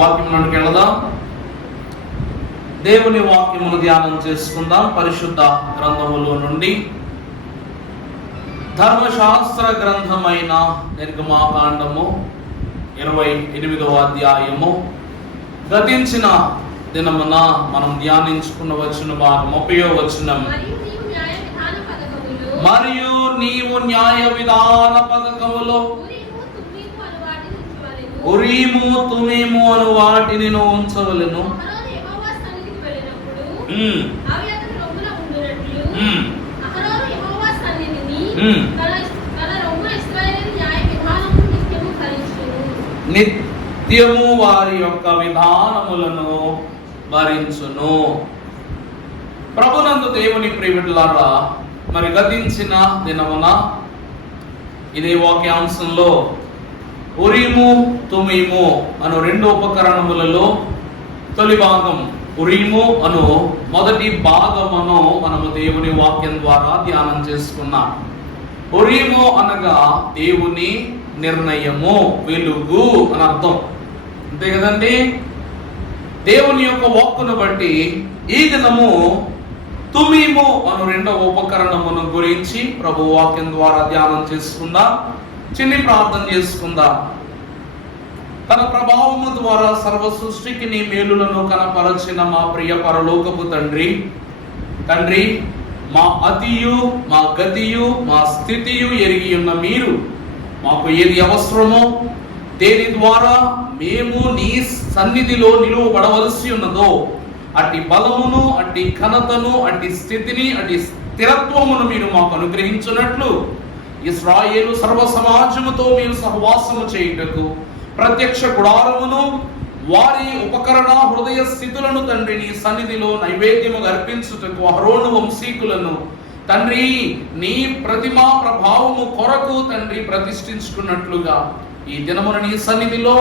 వాక్యంలోకి వెళదాం. దేవుని వాక్యమును ధ్యానం చేసుకుందాం. పరిశుద్ధ గ్రంథములో నుండి ధర్మశాస్త్ర గ్రంథమైన నిర్గమాకాండము 28వ అధ్యాయము. గతించిన దినమున మనం ధ్యానించుకున్న వచ్చిన భాగం 30వ వచనం. మరియు నీవు న్యాయ విధాన పథకములో ఉరీము తుమీము అను వాటిని ఉంచవలెను. నిత్యము వారి యొక్క విధానములను భరించును. ప్రభునందు దేవుని ప్రియబిడ్డలారా, మరి గతించిన దినమున ఇదే వాక్యాంశంలో ఉరీము తుమీము అను రెండు ఉపకరణములలో తొలి భాగం ఉరీము అను మొదటి భాగమును మనము దేవుని వాక్యం ద్వారా ధ్యానం చేసుకున్నాం. ఉరీము అనగా దేవుని నిర్ణయము, వెలుగు అని అర్థం, అంతే కదండి. దేవుని యొక్క వాక్కును బట్టి ఈ దినము తుమీము అను రెండవ ఉపకరణమును గురించి ప్రభు వాక్యం ద్వారా ధ్యానం చేసుకుందాం. చిన్ని ప్రార్థన చేసుకుందాం. తన ప్రభావము ద్వారా సర్వ సృష్టికి నీ మేలులను కనపరచిన మా ప్రియ పరలోకపు తండ్రి, మా అతియు మా గతియు మా స్థితియు ఎరిగి ఉన్న మీరు మాకు ఏది అవసరమో, దేని ద్వారా మేము నీ సన్నిధిలో నిలువబడవలసి ఉన్నదో అట్టి బలమును, అట్టి ఘనతను, అట్టి స్థితిని, అట్టి స్థిరత్వమును మీరు మాకు అనుగ్రహించినట్లు ఇశ్రాయేలు సర్వ సమాజముతో మీరు సహవాసము చేయుటకు ప్రత్యక్ష గుడారమును వారి ఉపకరణ హృదయ స్థితులను తండ్రి నీ సన్నిధిలో నైవేద్యము అర్పించుటకు అహరోను వంశీకులను తండ్రి నీ ప్రతిమా ప్రభావము కొరకు తండ్రి ప్రతిష్ఠించుకున్నట్లుగా ఈ దినమున నీ సన్నిధిలో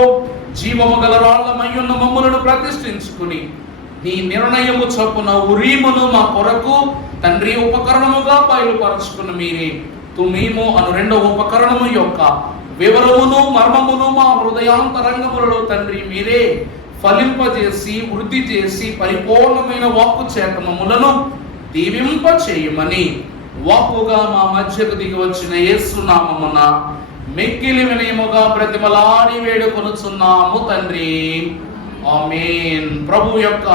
జీవము గల రాళ్ళమయ్యున్న మమ్ములను ప్రతిష్ఠించుకుని నీ నిర్ణయము చొప్పున ఉరీమును మా కొరకు తండ్రి ఉపకరణముగా బయలుపరచుకున్న మీరే తుమీము అను రెండవ ఉపకరణము యొక్క వివరమును మర్మమును మా హృదయాంతరంగములలో తండ్రి మీరే ఫలింపజేసి వృద్ధి చేసి పరిపూర్ణమైన వాక్కు చేత మమ్ములను దీవింప చేయమని వాక్కుగా మా మధ్యకు దిగి వచ్చిన యేసు నామమున మిక్కిలి వినయముగా బ్రతిమలాడి వేడుకొనుచున్నాము తండ్రి, ఆమేన్. ప్రభు యొక్క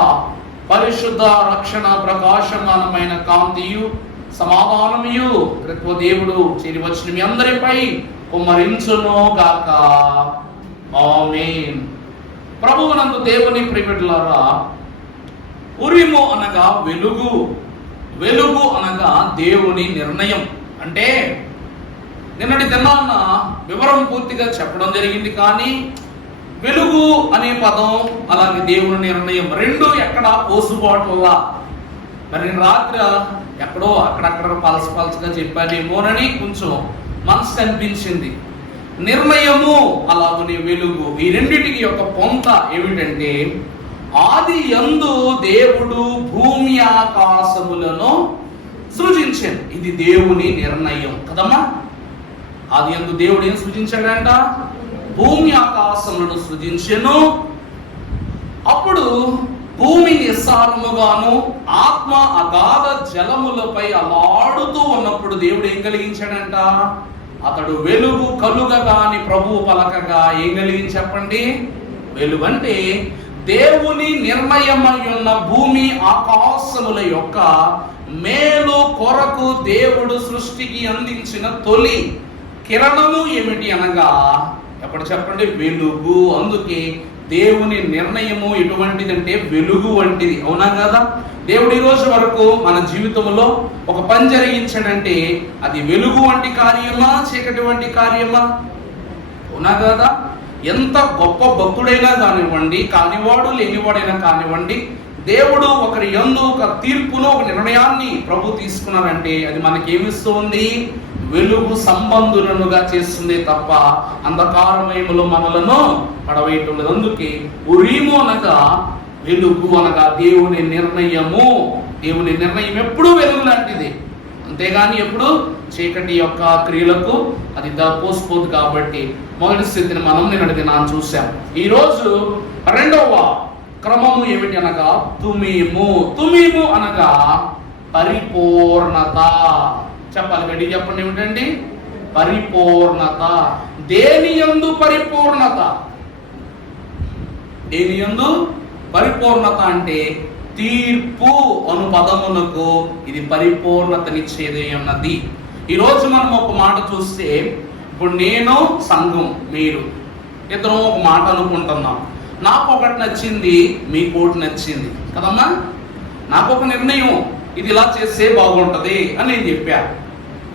పరిశుద్ధ రక్షణ ప్రకాశమానమైన కాంతియు సమాధానముయు దేవుడు చేరి వచ్చిన మీ అందరిపై కుమ్మరించును గాక, ఆమేన్. ప్రభువునందు దేవుని ప్రియబిడ్డలారా, ఉరీము అనగా వెలుగు, వెలుగు అనగా దేవుని నిర్ణయం. అంటే నిన్నటి దినాన వివరం పూర్తిగా చెప్పడం జరిగింది, కానీ వెలుగు అనే పదం అలాగే దేవుని నిర్ణయం రెండు ఎక్కడ పోసుబాటులా, మరి నేను రాత్రి ఎక్కడో అక్కడక్కడ పలసగా చెప్పానేమోనని కొంచెం మనసు అనిపించింది. నిర్ణయము అలాగనే వెలుగు, ఈ రెండిటికి యొక్క పొంత ఏమిటంటే ఆది యందు దేవుడు భూమి ఆకాశములను సృజించాడు. ఇది దేవుని నిర్ణయం కదమ్మా. ఆది యందు దేవుడు ఏం సృజించాడంట? భూమి ఆకాశములను సృజించెను. అప్పుడు భూమి నిస్సారముగాను ఆత్మ అగాధ జలములపై అలాడుతూ ఉన్నప్పుడు దేవుడు ఏం కలిగించాడంట? అతడు వెలుగు కలుగగా అని ప్రభువు పలకగా ఏం కలిగించి చెప్పండి? వెలుగు అంటే దేవుని నిర్ణయమై ఉన్న భూమి ఆకాశముల యొక్క మేలు కొరకు దేవుడు సృష్టికి అందించిన తొలి కిరణము ఏమిటి అనగా ఎప్పుడు చెప్పండి? వెలుగు. అందుకే దేవుని నిర్ణయము ఎటువంటిదంటే వెలుగు వంటిది, అవునా కదా? దేవుడు ఈ రోజు వరకు మన జీవితంలో ఒక పని జరిగించాడంటే అది వెలుగు వంటి కార్యమా, చీకటి వంటి కార్యమా? అవునా కదా? ఎంత గొప్ప భక్తుడైనా కానివ్వండి, కానివాడు లేనివాడైనా కానివ్వండి, దేవుడు ఒకరి యందు ఒక తీర్పును, ఒక నిర్ణయాన్ని ప్రభు తీసుకున్నారంటే అది మనకేమిస్తుంది? వెలుగు సంబంధులనుగా చేస్తుంది తప్ప అంధకారమయములో మనలను పడవేయటం లేదు. అందుకే ఉరీము అనగా వెలుగు అనగా దేవుని నిర్ణయము. దేవుని నిర్ణయం ఎప్పుడూ వెలుగు లాంటిది. అంతేగాని ఎప్పుడు చీకటి యొక్క క్రియలకు అది పోసిపోదు. కాబట్టి మొదటి స్థితిని మనం నిన్నటి దినాన్ని చూసాం. ఈరోజు రెండవ క్రమము ఏమిటి అనగా తుమీము. తుమీము అనగా పరిపూర్ణత. చెప్పాలి, గట్టి చెప్పండి, ఏమిటండి? పరిపూర్ణత. దేని యందు పరిపూర్ణత? దేని యందు పరిపూర్ణత అంటే తీర్పు అను పదములకు ఇది పరిపూర్ణతనిచ్చేది ఉన్నది. ఈరోజు మనం ఒక మాట చూస్తే, ఇప్పుడు నేను, సంఘం, మీరు ఇద్దరం ఒక మాట అనుకుంటున్నాం. నాకు ఒకటి నచ్చింది, మీకు ఒకటి నచ్చింది కదమ్మా. నాకు ఒక నిర్ణయం, ఇది ఇలా చేస్తే బాగుంటది అని నేను చెప్పాను.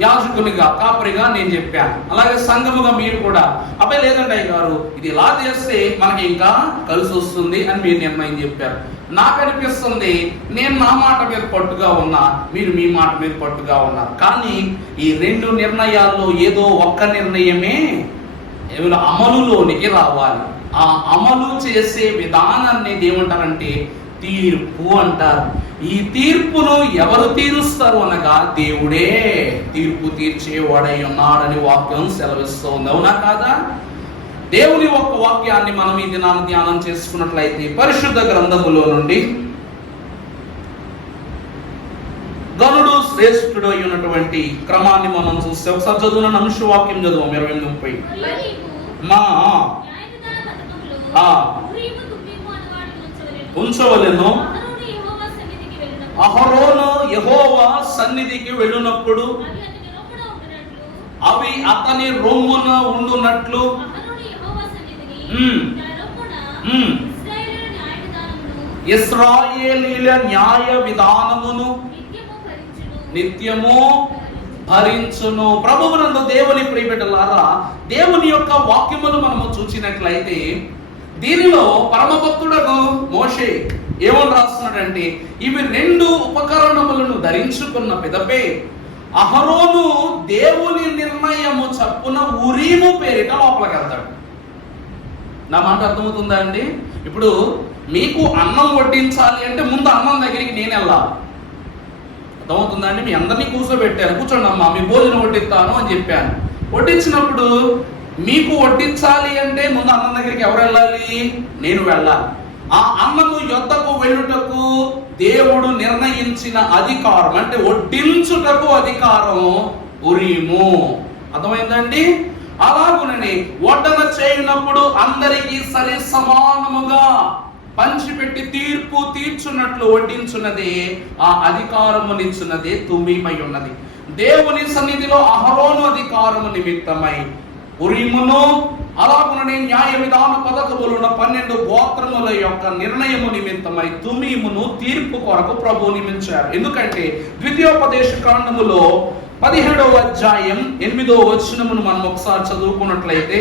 యాజకునిగా, కాపరిగా నేను చెప్పాను. అలాగే సంఘముగా మీరు కూడా, అబ్బాయి లేదండి అయ్య గారు, ఇది ఇలా చేస్తే మనకి ఇంకా కలిసి వస్తుంది అని మీరు నిర్ణయం చెప్పారు. నాకు అనిపిస్తుంది నేను నా మాట మీద పట్టుగా ఉన్నా, మీరు మీ మాట మీద పట్టుగా ఉన్నారు. కానీ ఈ రెండు నిర్ణయాల్లో ఏదో ఒక్క నిర్ణయమే అమలులోనికి రావాలి. ఆ అమలు చేసే విధానాన్ని ఏమంటారంటే తీర్పు అంటారు. ఈ తీర్పును ఎవరు తీరుస్తారు అనగా దేవుడే తీర్పు తీర్చేవాడై ఉన్నాడని వాక్యం సెలవిస్తోంది. అవునా కాదా? దేవుని ఒక్క వాక్యాన్ని మనం ఈ దినాన్ని ధ్యానం చేసుకున్నట్లయితే పరిశుద్ధ గ్రంథములో నుండి గనుడు శ్రేష్ఠుడు అయినటువంటి క్రమాన్ని మనం చూస్తే ఒకసారి చదువున అంశవాక్యం చదువు 20:30. మా ఉంచవలెను. అహరోను యెహోవా సన్నిధికి వెళ్ళినప్పుడు అవి అతని రొమ్మున ఉండునట్లు ఇశ్రాయేలీయుల న్యాయ విధానమును నిత్యము భరించును. ప్రభువునందు దేవుని ప్రియబిడ్డలారా, దేవుని యొక్క వాక్యములు మనము చూసినట్లయితే దీనిలో పరమభక్తుడకు మోషే ఏమని రాస్తున్నాడంటే, ఇవి రెండు ఉపకరణములను ధరించుకున్న పిదపే అహరోను దేవుని నిర్ణయము చప్పున ఉరీము పేరిట లోపలికి వెళ్తాడు. నా మాట అర్థమవుతుందా అండి? ఇప్పుడు మీకు అన్నం వడ్డించాలి అంటే ముందు అన్నం దగ్గరికి నేను వెళ్ళాలి. అర్థమవుతుందా అండి? మీ అందరినీ కూర్చోబెట్టాను, కూర్చోండి అమ్మా మీ భోజనం వడ్డిస్తాను అని చెప్పాను. వడ్డించినప్పుడు మీకు వడ్డించాలి అంటే ముందు అన్నం దగ్గరికి ఎవరు వెళ్ళాలి? నేను వెళ్ళాలి. ఆ అన్నము యొద్దకు వెళ్ళుటకు దేవుడు నిర్ణయించిన అధికారం అంటే వడ్డించుటకు అధికారం ఉరీము. అర్థమైందండి? అలాగునని వడ్డన చేయనప్పుడు అందరికీ సరి సమానముగా పంచిపెట్టి తీర్పు తీర్చున్నట్లు వడ్డించున్నది ఆ అధికారమునిచ్చున్నది తుమీమై ఉన్నది. దేవుని సన్నిధిలో అహరోను అధికారము నిమిత్తమై ఉరీమును, అలాగుననే న్యాయ విధాన పథకములున్న 12 గోత్రముల యొక్క నిర్ణయము నిమిత్తమై తుమీమును తీర్పు కొరకు ప్రభువు నియమించారు. ఎందుకంటే ద్వితీయోపదేశ కాండములో 17వ అధ్యాయం 8వ వచనమును మనం ఒకసారి చదువుకున్నట్లయితే,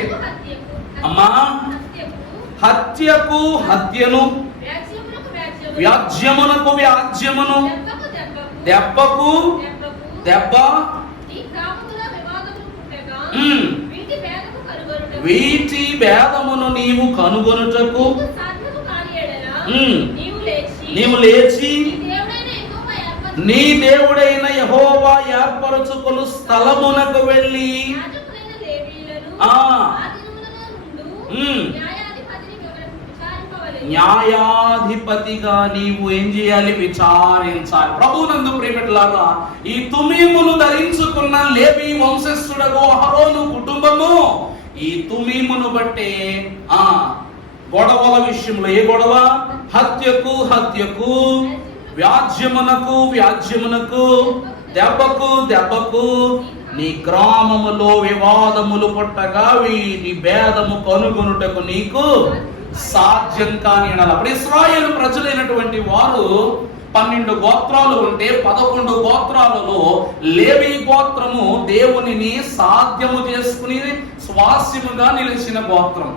అమ్మా హత్యకు హత్యను, వ్యాజ్యమునకు వ్యాజ్యమును, దెబ్బకు దెబ్బ, వీటి భేదమును నీవు కనుగొనుటకు నీవు లేచి నీ దేవుడైన యెహోవా ఏర్పరచుకొను స్థలమునకు వెళ్ళి న్యాయాధిపతిగా నీవు ఏం చేయాలి? విచారించాలి. ప్రభువునందు ప్రియబిడ్డలారా, ఈ తుమీమును ధరించుకున్న లేవి వంశస్థుడగు అహరోను కుటుంబము ఈ తుమీమును బట్టే గొడవల విషయంలో, ఏ గొడవ? హత్యకు హత్యకు, వ్యాజ్యమునకు వ్యాజ్యమునకు, దెబ్బకు దెబ్బకు, నీ గ్రామములో వివాదములు పుట్టగా వీటి భేదము కనుగొనుటకు నీకు సాధ్యం కాని అనాలి. అప్పుడు ఇశ్రాయేలు ప్రజలైనటువంటి వారు 12 గోత్రాలు ఉంటే 11 గోత్రాలలో లేవి గోత్రము దేవునిని సాధ్యము చేసుకుని స్వాస్యముగా నిలిచిన గోత్రం.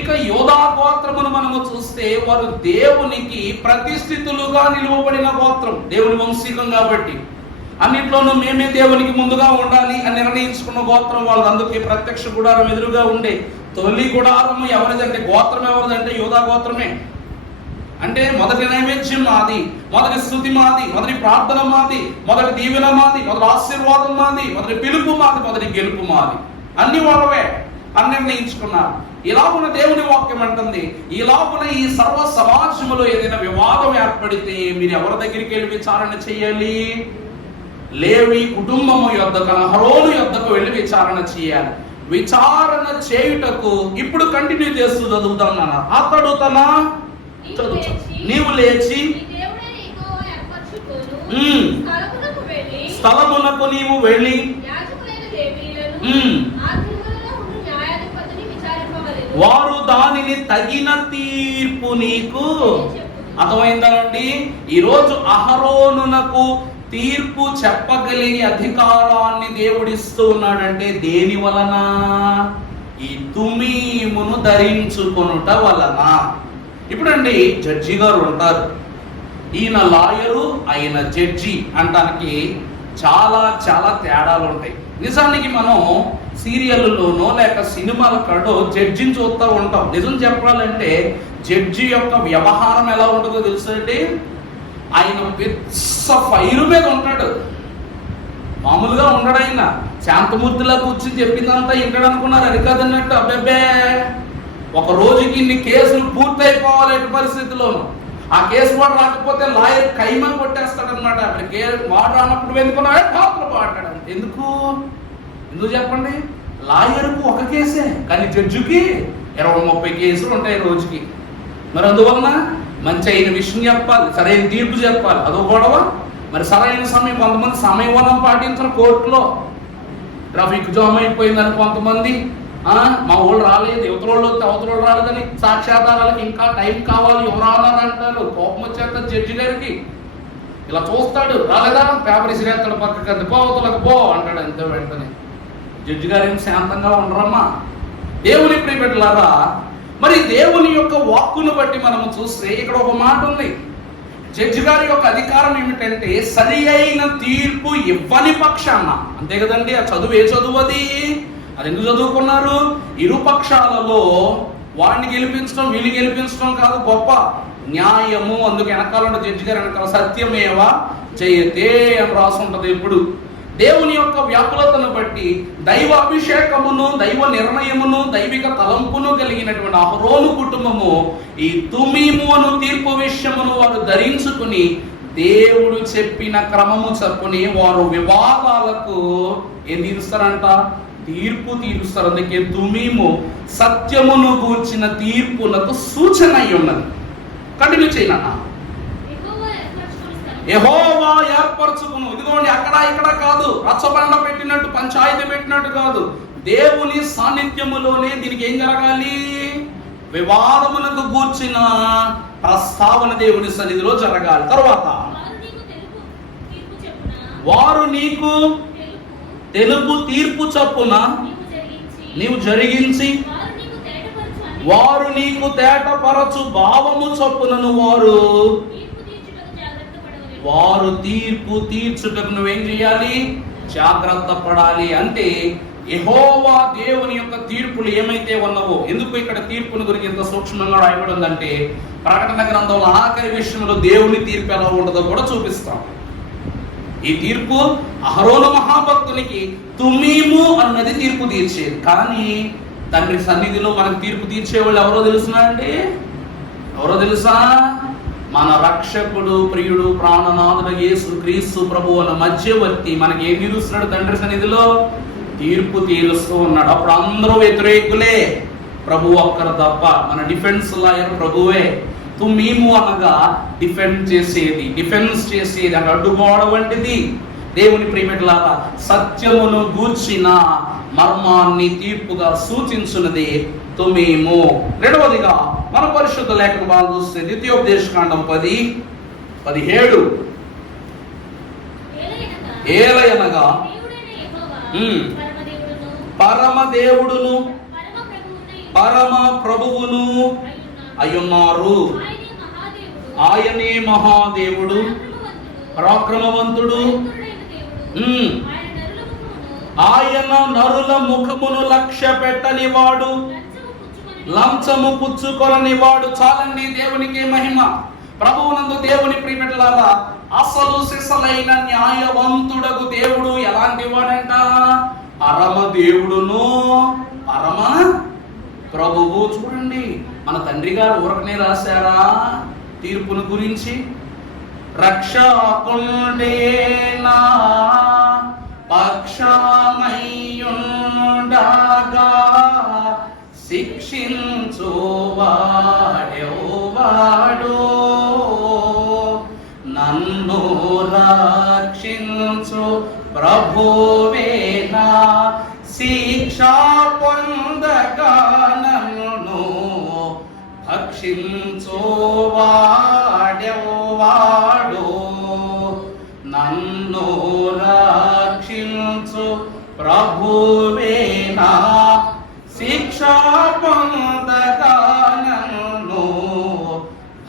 ఇక యోధా గోత్రమును మనము చూస్తే వారు దేవునికి ప్రతిష్ఠితులుగా నిలువబడిన గోత్రం, దేవుని వంశీకం కాబట్టి అన్నిట్లోనూ మేమే దేవునికి ముందుగా ఉండాలి అని నిర్ణయించుకున్న గోత్రం వాళ్ళది. అందుకే ప్రత్యక్ష గుడారం ఎదురుగా ఉండే తొలి గుడారము ఎవరిదంటే, గోత్రం ఎవరిదంటే యోధా గోత్రమే. అంటే మొదటి నైవేద్యం మాది, మొదటి స్తుతి మాది, మొదటి ప్రార్థన మాది, మొదటి దీవెన మాది, మొదటి ఆశీర్వాదం మాది, మొదటి పిలుపు మాది, మొదటి గెలుపు మాది, అన్ని వాళ్ళవే అని నిర్ణయించుకున్నారు. ఇలాగున దేవుని వాక్యం అంటుంది, ఇలాగున ఈ సర్వ సమాజంలో ఏదైనా వివాదం ఏర్పడితే మీరు ఎవరి దగ్గరికి వెళ్ళి విచారణ చేయాలి? లేవి కుటుంబము యొద్దకు, అహరోను యొద్దకు వెళ్ళి విచారణ చేయాలి. విచారణ చేయుటకు ఇప్పుడు కంటిన్యూ చేస్తూ చదువుతాం నాన్న. అతడు తన నీవు లేచి స్థలమునకు నీవు వెళ్ళి వారు దానిని తగిన తీర్పు నీకు. అర్థమైందా అండి? ఈరోజు అహరోనునకు తీర్పు చెప్పగలిగే అధికారాన్ని దేవుడిస్తూ ఉన్నాడంటే దేని వలన? ఈ తుమీమును ధరించుకొనుట వలన. ఇప్పుడండి జడ్జి గారు ఉంటారు, ఈయన లాయరు, ఆయన జడ్జి అంటానికి చాలా చాలా తేడాలు ఉంటాయి. నిజానికి మనం సీరియల్లోనో లేక సినిమాల కాడో జడ్జిని చూస్తూ ఉంటాం. నిజం చెప్పాలంటే జడ్జి యొక్క వ్యవహారం ఎలా ఉంటుందో తెలుసండి? ఆయన పెద్ద ఫైరు మీద ఉంటాడు, మామూలుగా ఉండడు. ఆయన శాంతమూర్తిలా కూర్చుని చెప్పిందంతా ఇంటాడు అనుకున్నారు, అది కాదన్నట్టు. అబ్బెబ్బే, ఒక రోజుకి ఇన్ని కేసులు పూర్తయిపోవాలి ఎట్టి పరిస్థితిలోను. ఆ కేసు వాడు రాకపోతే లాయర్ కైమా కొట్టేస్తాడు అనమాట. వాడు రానప్పుడు ఎందుకున్నా పాత్ర పాడాడు. ఎందుకు చెప్పండి? లాయర్కు ఒక కేసే, కానీ జడ్జికి 20-30 కేసులు ఉంటాయి రోజుకి. మరి అందువలన మంచి అయిన విషయం చెప్పాలి, సరైన తీర్పు చెప్పాలి, అదో గొడవ. మరి సరైన సమయం, కొంతమంది సమయవనం పాటించరు కోర్టులో. ట్రాఫిక్ జామ్ అయిపోయిందని కొంతమంది, మా ఊళ్ళు రాలేదు, అవతల రాలేదని సాక్ష్యాధారాలకు ఇంకా టైం కావాలి, ఎవరు అంటారు. కోపం వచ్చేస్తా జడ్జి గారికి. ఇలా చూస్తాడు, రాలేదా పేపర్ ఇసిరేస్తాడు పక్కకి, అంతే అవతలకు పో అంటాడు. అంతే వెంటనే జడ్జి గారు ఏం శాంతంగా ఉండరమ్మా. దేవుని ప్రియబిడ్డలారా, మరి దేవుని యొక్క వాక్కును బట్టి మనము చూస్తే ఇక్కడ ఒక మాట ఉంది. జడ్జి గారి యొక్క అధికారం ఏమిటంటే సరి అయిన తీర్పు ఇవ్వని పక్షాన. అంతే కదండి? ఆ చదువు ఏ చదువు అది ఎందుకు చదువుకున్నారు? ఇరుపక్షాలలో వాడిని గెలిపించడం వీళ్ళు గెలిపించడం కాదు గొప్ప న్యాయము. అందుకు వెనకాల జడ్జి గారు వెనకాల సత్యమేవ జయతే అని రాసి ఉంటుంది. ఎప్పుడు దేవుని యొక్క వ్యాకులతను బట్టి దైవ అభిషేకమును, దైవ నిర్ణయమును, దైవిక తలంపును కలిగినటువంటి అహరోను కుటుంబము ఈ తుమీము అను తీర్పు విషయమును వారు ధరించుకుని దేవుడు చెప్పిన క్రమము చెప్పుని వారు వివాదాలకు ఏం తీరుస్తారంట? తీర్పు తీరుస్తారు. అందుకే తుమీము సత్యమును గూర్చిన తీర్పులకు సూచన అయి ఉన్నది. కంటిన్యూ చేయనన్నా. యెహోవా ఏర్పరచుకును. ఇదిగోండి, అక్కడ ఇక్కడ కాదు, రచ్చబండ పెట్టినట్టు, పంచాయతీ పెట్టినట్టు కాదు. దేవుని సాన్నిధ్యములోనే దీనికి ఏం జరగాలి? వివాదమునకు గూర్చిన ప్రస్తావన దేవుని సన్నిధిలో జరగాలి. తర్వాత వారు నీకు తెలుపు తీర్పు చొప్పున నీవు జరిగించి, వారు నీకు తేటపరచు భావము చొప్పునను వారు తీర్పు తీర్చుటకు నువ్వేం చేయాలి? జాగ్రత్త పడాలి. అంటే యెహోవా దేవుని యొక్క తీర్పులు ఏమైతే ఉన్నావో, ఎందుకు ఇక్కడ తీర్పుని గురించి ఎంత సూక్ష్మంగా రాయబడి ఉందంటే ప్రకటన గ్రంథంలో ఆఖరి విషయంలో దేవుని తీర్పు ఎలా ఉండదో కూడా చూపిస్తాం. ఈ తీర్పు అహరోను మహాభక్తునికి తుమీము అన్నది తీర్పు తీర్చేది. కానీ తండ్రి సన్నిధిలో మనకు తీర్పు తీర్చేవాళ్ళు ఎవరో తెలుసునా అండి? ఎవరో తెలుసా? మన రక్షకుడు, ప్రియుడు, ప్రాణనాథుడు యేసు క్రీస్తు ప్రభువు అన్న మధ్యవర్తి మనకి ఏం తీరుస్తున్నాడు? తండ్రి సన్నిధిలో తీర్పు తీరుస్తూ ఉన్నాడు. అప్పుడు అందరూ వ్యతిరేకులే, ప్రభు ఒక్కరు తప్ప. మన డిఫెన్స్ లాయర్ ప్రభువే. తుమీము అనగా డిఫెన్స్ చేసేది, అని అడ్డుకోవడం వంటిది. దేవుని ప్రియమిట్లాగా సత్యమును గూర్చిన మర్మాన్ని తీర్పుగా సూచించున్నది తుమీము. రెండవదిగా మన పరిశుద్ధ లేఖన భాగం చూస్తే ద్వితీయోపదేశకాండం 10:17 ఏలయనగా పరమదేవుడును పరమ ప్రభువును అయ్యున్నారు. ఆయనే మహాదేవుడు, పరాక్రమవంతుడు. ఆయన నరుల ముఖమును లక్ష్య పెట్టని వాడు, లంచము పుచ్చుకొనని వాడు. చాలండి, దేవునికి మహిమ. ప్రభువునందు దేవుని ప్రియమిత్రులారా, అసలు సిసలైన న్యాయవంతుడగు దేవుడు ఎలాంటి వాడంట? పరమ దేవుడును పరమ ప్రభువు. చూడండి, మన తండ్రి గారు ఊరకనే రాశారా తీర్పును గురించి? రక్షకుండేనా పక్షమయ్యుండగా శిక్షించువాడెవ్వాడు? నన్ను రక్షించు ప్రభువేనా, శిక్ష పొందగా నన్ను భక్షించువాడెవ్వాడు? నన్ను రక్షించు ప్రభువేనా, శిక్ష పొందగా నన్ను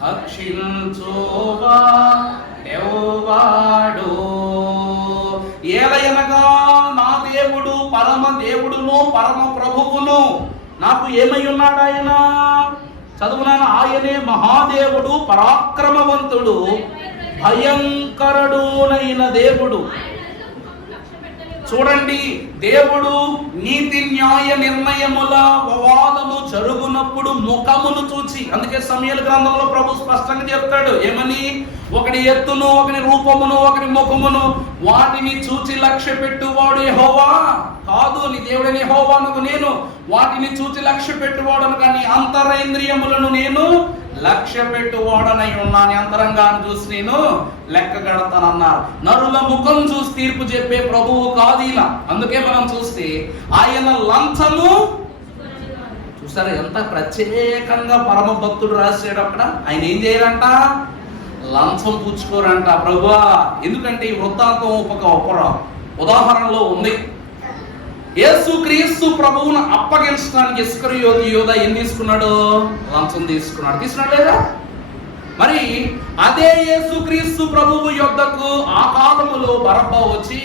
భక్షించువాడెవ్వాడు? ఏలయనగా నా దేవుడు పరమ దేవుడును పరమ ప్రభువును. నాకు ఏమై ఉన్నాడు ఆయన? చదువునాను, ఆయనే మహాదేవుడు, పరాక్రమవంతుడు, భయంకరుడునైన దేవుడు. చూడండి, దేవుడు నీతి న్యాయ నిర్ణయముల వాదము జరుగునప్పుడు ముఖమును చూచి, అందుకే సమూయేలు గ్రంథంలో ప్రభు స్పష్టంగా చెప్తాడు ఏమని? ఒకటి ఎత్తును, ఒకని రూపమును, ఒకని ముఖమును వాటిని చూచి లక్ష్య పెట్టువాడు యెహోవా కాదు. నీ దేవుడని యెహోవాను నేను వాటిని చూచి లక్ష్య పెట్టువాడను, కానీ అంతరేంద్రియములను నేను లక్ష్య పెట్టువాడనై ఉన్నాను. అంతరంగాన్ని చూసి నేను లెక్క కడతానన్నారు. నరుల ముఖం చూసి తీర్పు చెప్పే ప్రభువు కాదు ఇలా. అందుకే మనం చూస్తే ఆయన లంచము, చూసారా ఎంత ప్రత్యేకంగా పరమ భక్తుడు రాశాడు అక్కడ. ఆయన ఏం చేయరంట? లంచం పుచ్చుకోరంట ప్రభువా. ఎందుకంటే ఈ వృత్తాంతం ఒక ఉదాహరణలో ఉంది. యేసు క్రీస్తు ప్రభువును అప్పగించడానికి ఇస్కరియోతు యూదా ఏం తీసుకున్నాడు? లంచం తీసుకున్నాడు లేదా? మరి అదే యేసు క్రీస్తు ప్రభువు యొద్దకు ఆ కాలములో బరబ్బా వచ్చి,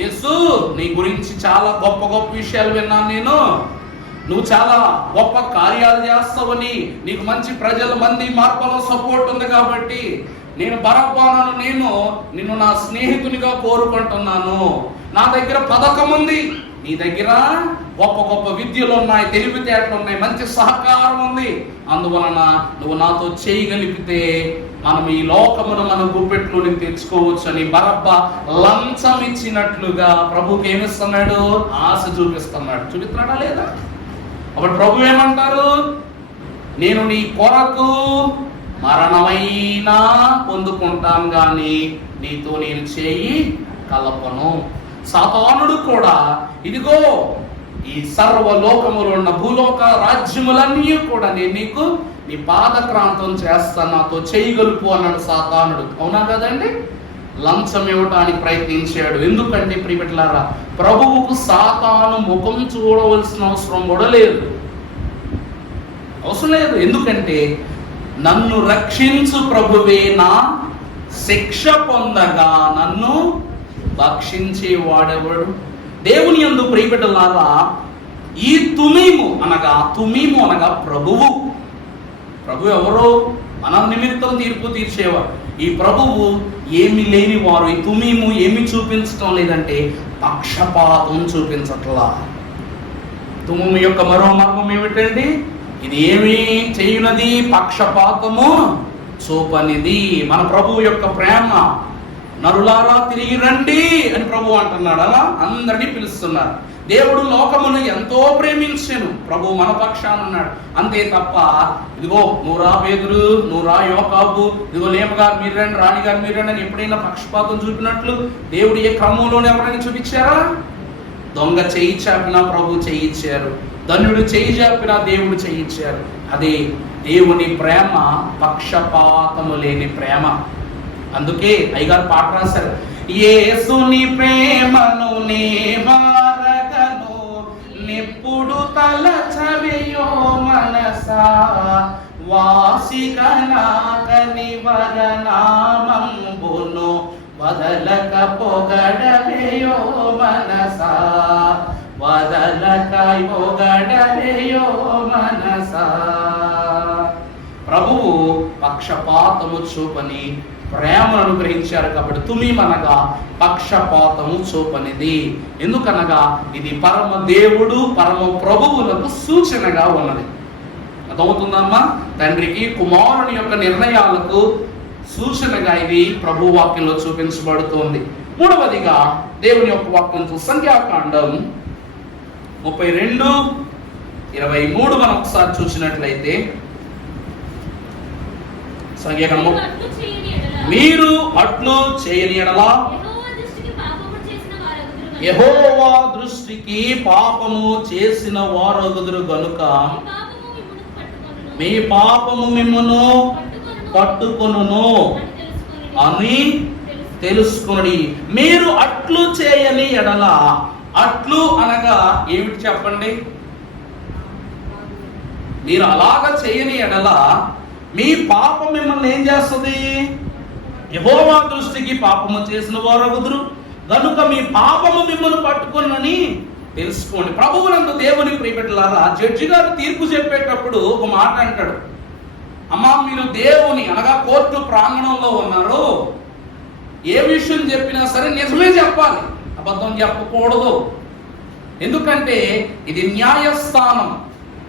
యేసు నీ గురించి చాలా గొప్ప గొప్ప విషయాలు విన్నాను నేను, నువ్వు చాలా గొప్ప కార్యాలు చేస్తావని, నీకు మంచి ప్రజల మంది మార్పులో సపోర్ట్ ఉంది కాబట్టి నేను బరబ్బాను నిన్ను నా స్నేహితునిగా కోరుకుంటున్నాను. నా దగ్గర పథకం ఉంది, నీ దగ్గర గొప్ప గొప్ప విద్యలు ఉన్నాయి, తెలివితేటలు ఉన్నాయి, మంచి సహకారం ఉంది. అందువలన నువ్వు నాతో చేయగలిగితే మనం ఈ లోకమును మన గుప్పెట్లోని తెచ్చుకోవచ్చు అని బరబ్బా లంచం ఇచ్చినట్లుగా ప్రభుకి ఏమిస్తున్నాడు? ఆశ చూపిస్తున్నాడు. చూపిస్తున్నాడా లేదా? అప్పుడు ప్రభు ఏమంటారు? నేను నీ కొరకు మరణమైనా పొందుకుంటాను గాని నీతో నేను చేయి కలపను. సాతానుడు కూడా ఇదిగో ఈ సర్వలోకములో ఉన్న భూలోక రాజ్యములన్నీ కూడా నేను నీకు నీ పాదక్రాంతం చేస్తాను, నాతో చేయగలుపు అన్నాడు సాతానుడు. అవునా కదండి? లంచం ఇవ్వడానికి ప్రయత్నించాడు. ఎందుకంటే ప్రియమిత్రులారా, ప్రభువుకు సాతాను ముఖం చూడవలసిన అవసరం కూడా లేదు. ఎందుకంటే నన్ను రక్షించు ప్రభువే నా శిక్ష పొందగా నన్ను భక్షించే వాడెవడు? దేవుని యందు ప్రియమిత్రులారా, ఈ తుమీము అనగా ప్రభువు ఎవరు? మన నిమిత్తం తీర్పు తీర్చేవారు. ఈ ప్రభువు ఏమి లేని వారు. ఈ తుమీము ఏమి చూపించటం లేదంటే పక్షపాతం చూపించట్లా. తుమీము యొక్క మరో మర్మం ఏమిటండి? ఇది ఏమి చేయునది? పక్షపాతము చూపనిది. మన ప్రభువు యొక్క ప్రేమ. నరులారా తిరిగి రండి అని ప్రభు అంటున్నాడు. అలా అందరినీ పిలుస్తున్నారు. దేవుడు లోకమును ఎంతో ప్రేమించెను, ప్రభు మన పక్షాన ఉన్నాడు. అంతే తప్ప ఇదిగో నూరా పేతురు, నూరా యోకాబు, ఇదిగో లేమగారు మీరు రండి, రాణిగారు మీరు రండి అని ఎప్పుడైనా పక్షపాతం చూపినట్లు దేవుడు ఏ క్రమంలోనే ఎవరైనా చూపించారా? దొంగ చేయి చాపినా ప్రభు చేయించారు, ధన్యుడు చేయి చాపినా దేవుడు చేయించారు. అదే దేవుని ప్రేమ, పక్షపాతము లేని ప్రేమ. అందుకే అయ్యగారు పాట రాశారు, యేసుని ప్రేమను నే వారగను, నిప్పుడు తలచవియో మనసా, వాసిగనాకని వరనామంబును వదలక పొగడవేయో మనసా, వదలకయోగడలేయో మనసా. ప్రభువు పక్షపాతము చూపని ప్రేమను అనుగ్రహించారు కాబట్టి తుమీమనగా పక్షపాతము చూపనిది. ఎందుకనగా ఇది పరమ దేవుడు పరమ ప్రభువులకు సూచనగా ఉన్నది. అర్థమవుతుందమ్మా? తండ్రికి కుమారుని యొక్క నిర్ణయాలకు సూచనగా ఇది ప్రభు వాక్యంలో చూపించబడుతోంది. మూడవదిగా దేవుని యొక్క వాక్యం సంఖ్యాకాండం 32:23 మనం ఒకసారి చూసినట్లయితే, సంఖ్యాకాండం మీరు అట్లు చేయని ఎడల యెహోవా దృష్టికి పాపము చేసిన వారగుదురు గనుక మీ పాపము మిమ్మును పట్టుకొనును అని తెలుసుకొని. మీరు అట్లు చేయని ఎడల, అట్లు అనగా ఏమిటి చెప్పండి? మీరు అలాగ చేయని ఎడల మీ పాపం మిమ్మల్ని ఏం చేస్తుంది? యెహోవా దృష్టికి పాపము చేసిన వారగుదురు గనుక మీ పాపము మిమ్మల్ని పట్టుకొనని తెలుసుకోండి. ప్రభువునందు దేవుని ప్రియబిడ్డలారా, జడ్జి గారు తీర్పు చెప్పేటప్పుడు ఒక మాట అంటాడు. అమ్మా, మీరు దేవుని అనగా కోర్టు ప్రాంగణంలో ఉన్నారు, ఏ విషయం చెప్పినా సరే నిజమే చెప్పాలి, అబద్ధం చెప్పకూడదు. ఎందుకంటే ఇది న్యాయస్థానం.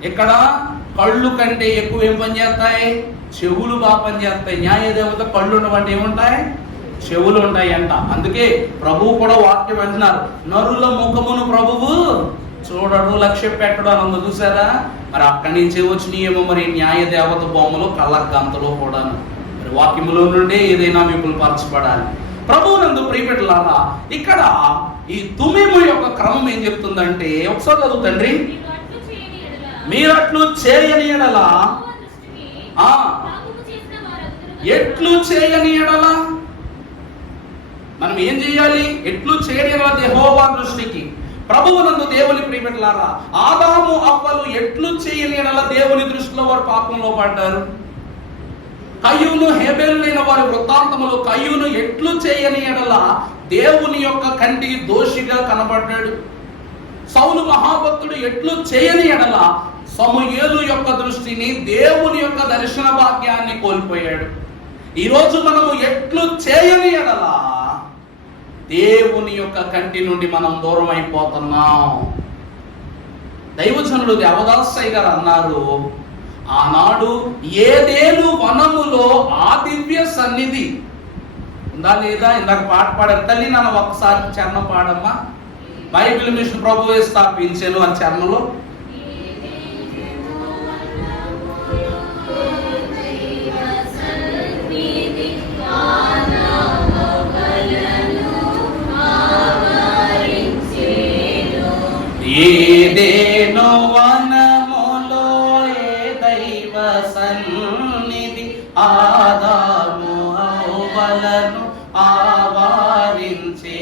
ఇక్కడ కళ్ళు కంటే ఎక్కువ ఏం పని చేస్తాయి? చెవులు బాగా పనిచేస్తాయి. న్యాయ దేవత కళ్ళు ఉండవంటే ఏముంటాయి? చెవులు ఉంటాయి అంట. అందుకే ప్రభువు కూడా వాక్యం అంటున్నారు, నరుల ముఖమును ప్రభువు చూడడు, లక్ష్య పెట్టడు అని ఉంది. చూసారా? మరి అక్కడి నుంచే వచ్చినాయేమో మరి న్యాయ దేవత బొమ్మలు కళ్ళ గంతలో కూడాను. మరి వాక్యములో నుండి ఏదైనా మిమ్మల్ని పరచబడాలి. ప్రభువునందు ప్రియబిడ్డలారా, ఇక్కడ ఈ తుమీము యొక్క క్రమం ఏం చెప్తుందంటే, ఒకసారి చదువు తండ్రి. మీరట్లు చేయని ఎడల, ఎట్లు చేయని ఎడల మనం ఏం చేయాలి? ఎట్లు చేయని ఎడల యెహోవా దృష్టికి. ప్రభువునందు దేవుని ప్రియబిడ్డలారా, ఆదాము అవ్వలు ఎట్లు చేయని ఎడల దేవుని దృష్టిలో వారు పాపంలో పడ్డారు. కయ్యూను హేబెలులైన వారి వృత్తాంతములో కయ్యూను ఎట్లు చేయని ఎడల దేవుని యొక్క కంటికి దోషిగా కనబడ్డాడు. సౌలు మహాభక్తుడు ఎట్లు చేయని ఎడల సమూయేలు యొక్క దృష్టిని, దేవుని యొక్క దర్శన భాగ్యాన్ని కోల్పోయాడు. ఈరోజు మనము ఎట్లు చేయని ఎడల దేవుని యొక్క కంటి నుండి మనం దూరం అయిపోతున్నాం. దైవజనుడు దేవదాసయ్య గారు అన్నారు, ఆనాడు ఏదేను వనములో ఆ దివ్య సన్నిధి ఉందా లేదా? ఇందాక పాట పాడారు. తల్లి నన్ను ఒకసారి చరణం పాడమ్మా. బైబిల్ మిషన్ ప్రభువే స్థాపించాను అని చరణంలో. ఏదేనో వనములో ఏ దైవ సన్నిధి ఆదాము అవ్వలను ఆవరించేను.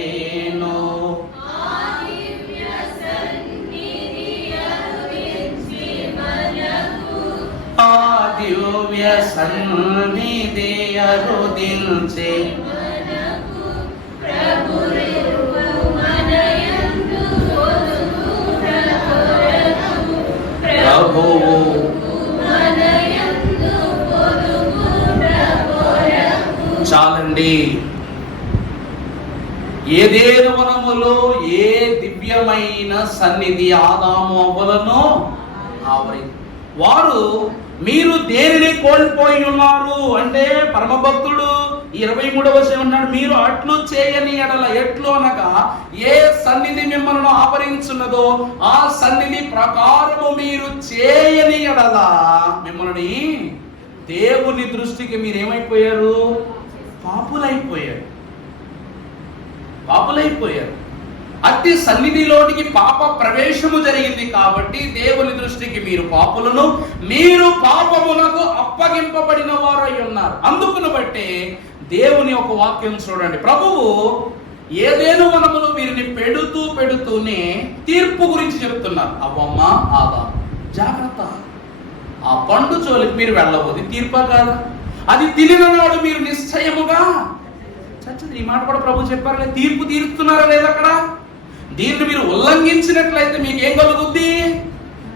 ఆ దివ్య సన్నిధి అరుదించే ప్రభువు. చాలండి. ఏదేను వనములో ఏ దివ్యమైన సన్నిధి ఆదాము అవ్వలను ఆవరి. వారు మీరు దేనిని కోల్పోయి ఉన్నారు అంటే, పరమభక్తుడు 23వ వచనం అన్నాడు, మీరు అట్లు చేయని ఎడల. ఎట్లు అనగా ఏ సన్నిధి మిమ్మల్ని ఆవరించున్నదో ఆ సన్నిధి ప్రకారము మీరు చేయని ఎడల మిమ్మల్ని దేవుని దృష్టికి మీరేమైపోయారు? పాపులైపోయారు. అట్టి సన్నిధిలోనికి పాప ప్రవేశము జరిగింది కాబట్టి దేవుని దృష్టికి మీరు పాపులను, మీరు పాపములకు అప్పగింపబడిన వారై ఉన్నారు. అందుకును బట్టే దేవుని ఒక వాక్యం చూడండి. ప్రభువు ఏదేను వనములో వీరిని పెడుతూనే తీర్పు గురించి చెప్తున్నారు. అవ్వమ్మ, ఆదాము జాగ్రత్త, ఆ పండు జోలికి మీరు వెళ్ళబోదు. తీర్పా కాదా? అది తినిన నాడు మీరు నిశ్చయముగా చచ్చింది. ఈ మాట కూడా ప్రభు చెప్పారు. తీర్పు తీరుస్తున్నారా లేదా? అక్కడ దీన్ని మీరు ఉల్లంఘించినట్లయితే మీకు ఏం కలుగుద్ది?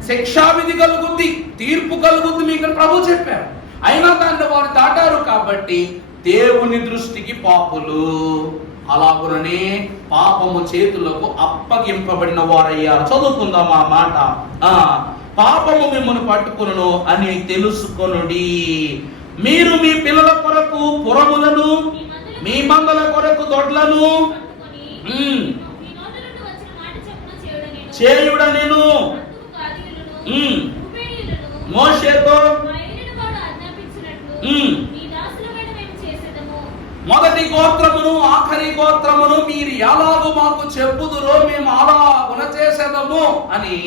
శిక్షావిధి కలుగుద్ది, తీర్పు కలుగుద్ది మీకు ప్రభు చెప్పారు. అయినా దాన్ని వారు దాటారు కాబట్టి దేవుని దృష్టికి పాపులు. అలాగుననే పాపము చేతులకు అప్పగింపబడిన వారయ్యారు. చదువుకుందాం ఆ మాట. పాపము మిమ్మల్ని పట్టుకును అని తెలుసుకొనుడి. మీరు మీ పిల్లల కొరకు పురములను, మీ మందల కొరకు దొడ్లను చేయుడనెను. మోషేతో మొదటి గోత్రమును ఆఖరి గోత్రమును మీరు ఎలాగో మాకు చెప్పుదురో మేము అలాగున చేసేదము అని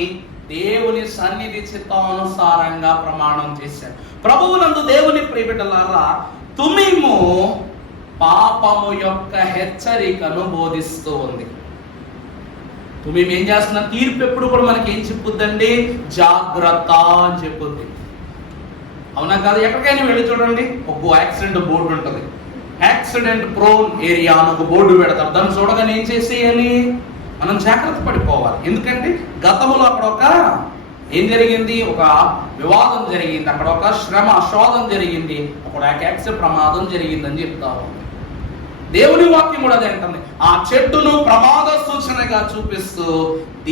దేవుని సన్నిధి చిత్తానుసారంగా ప్రమాణం చేశారు. ప్రభువునందు దేవుని ప్రియబిడ్డలారా, తుమ్మిము పాపము యొక్క హెచ్చరికను బోధిస్తూ ఉంది. తుమ్మిము ఏం చేస్తున్నా? తీర్పు ఎప్పుడు కూడా మనకి ఏం చెప్పుద్దండి? జాగ్రత్త అని చెప్పుద్ది. అవునా కాదు? ఎక్కడికైనా వెళ్ళి చూడండి, ఒక యాక్సిడెంట్ బోర్డు ఉంటుంది. యాక్సిడెంట్ ప్రోన్ ఏరియా అని ఒక బోర్డు పెడతారు. దాన్ని చూడగానే ఏం చేసేయాలి? మనం జాగ్రత్త పడిపోవాలి. ఎందుకంటే గతంలో అక్కడ ఒక ఏం జరిగింది? ఒక వివాదం జరిగింది, అక్కడ ఒక శోధన జరిగింది, ఒక యాక్సిడెంట్ ప్రమాదం జరిగిందని చెప్తారు. దేవుని వాక్యం కూడా అదే అంటుంది. ఆ చెట్టును ప్రమాద సూచనగా చూపిస్తూ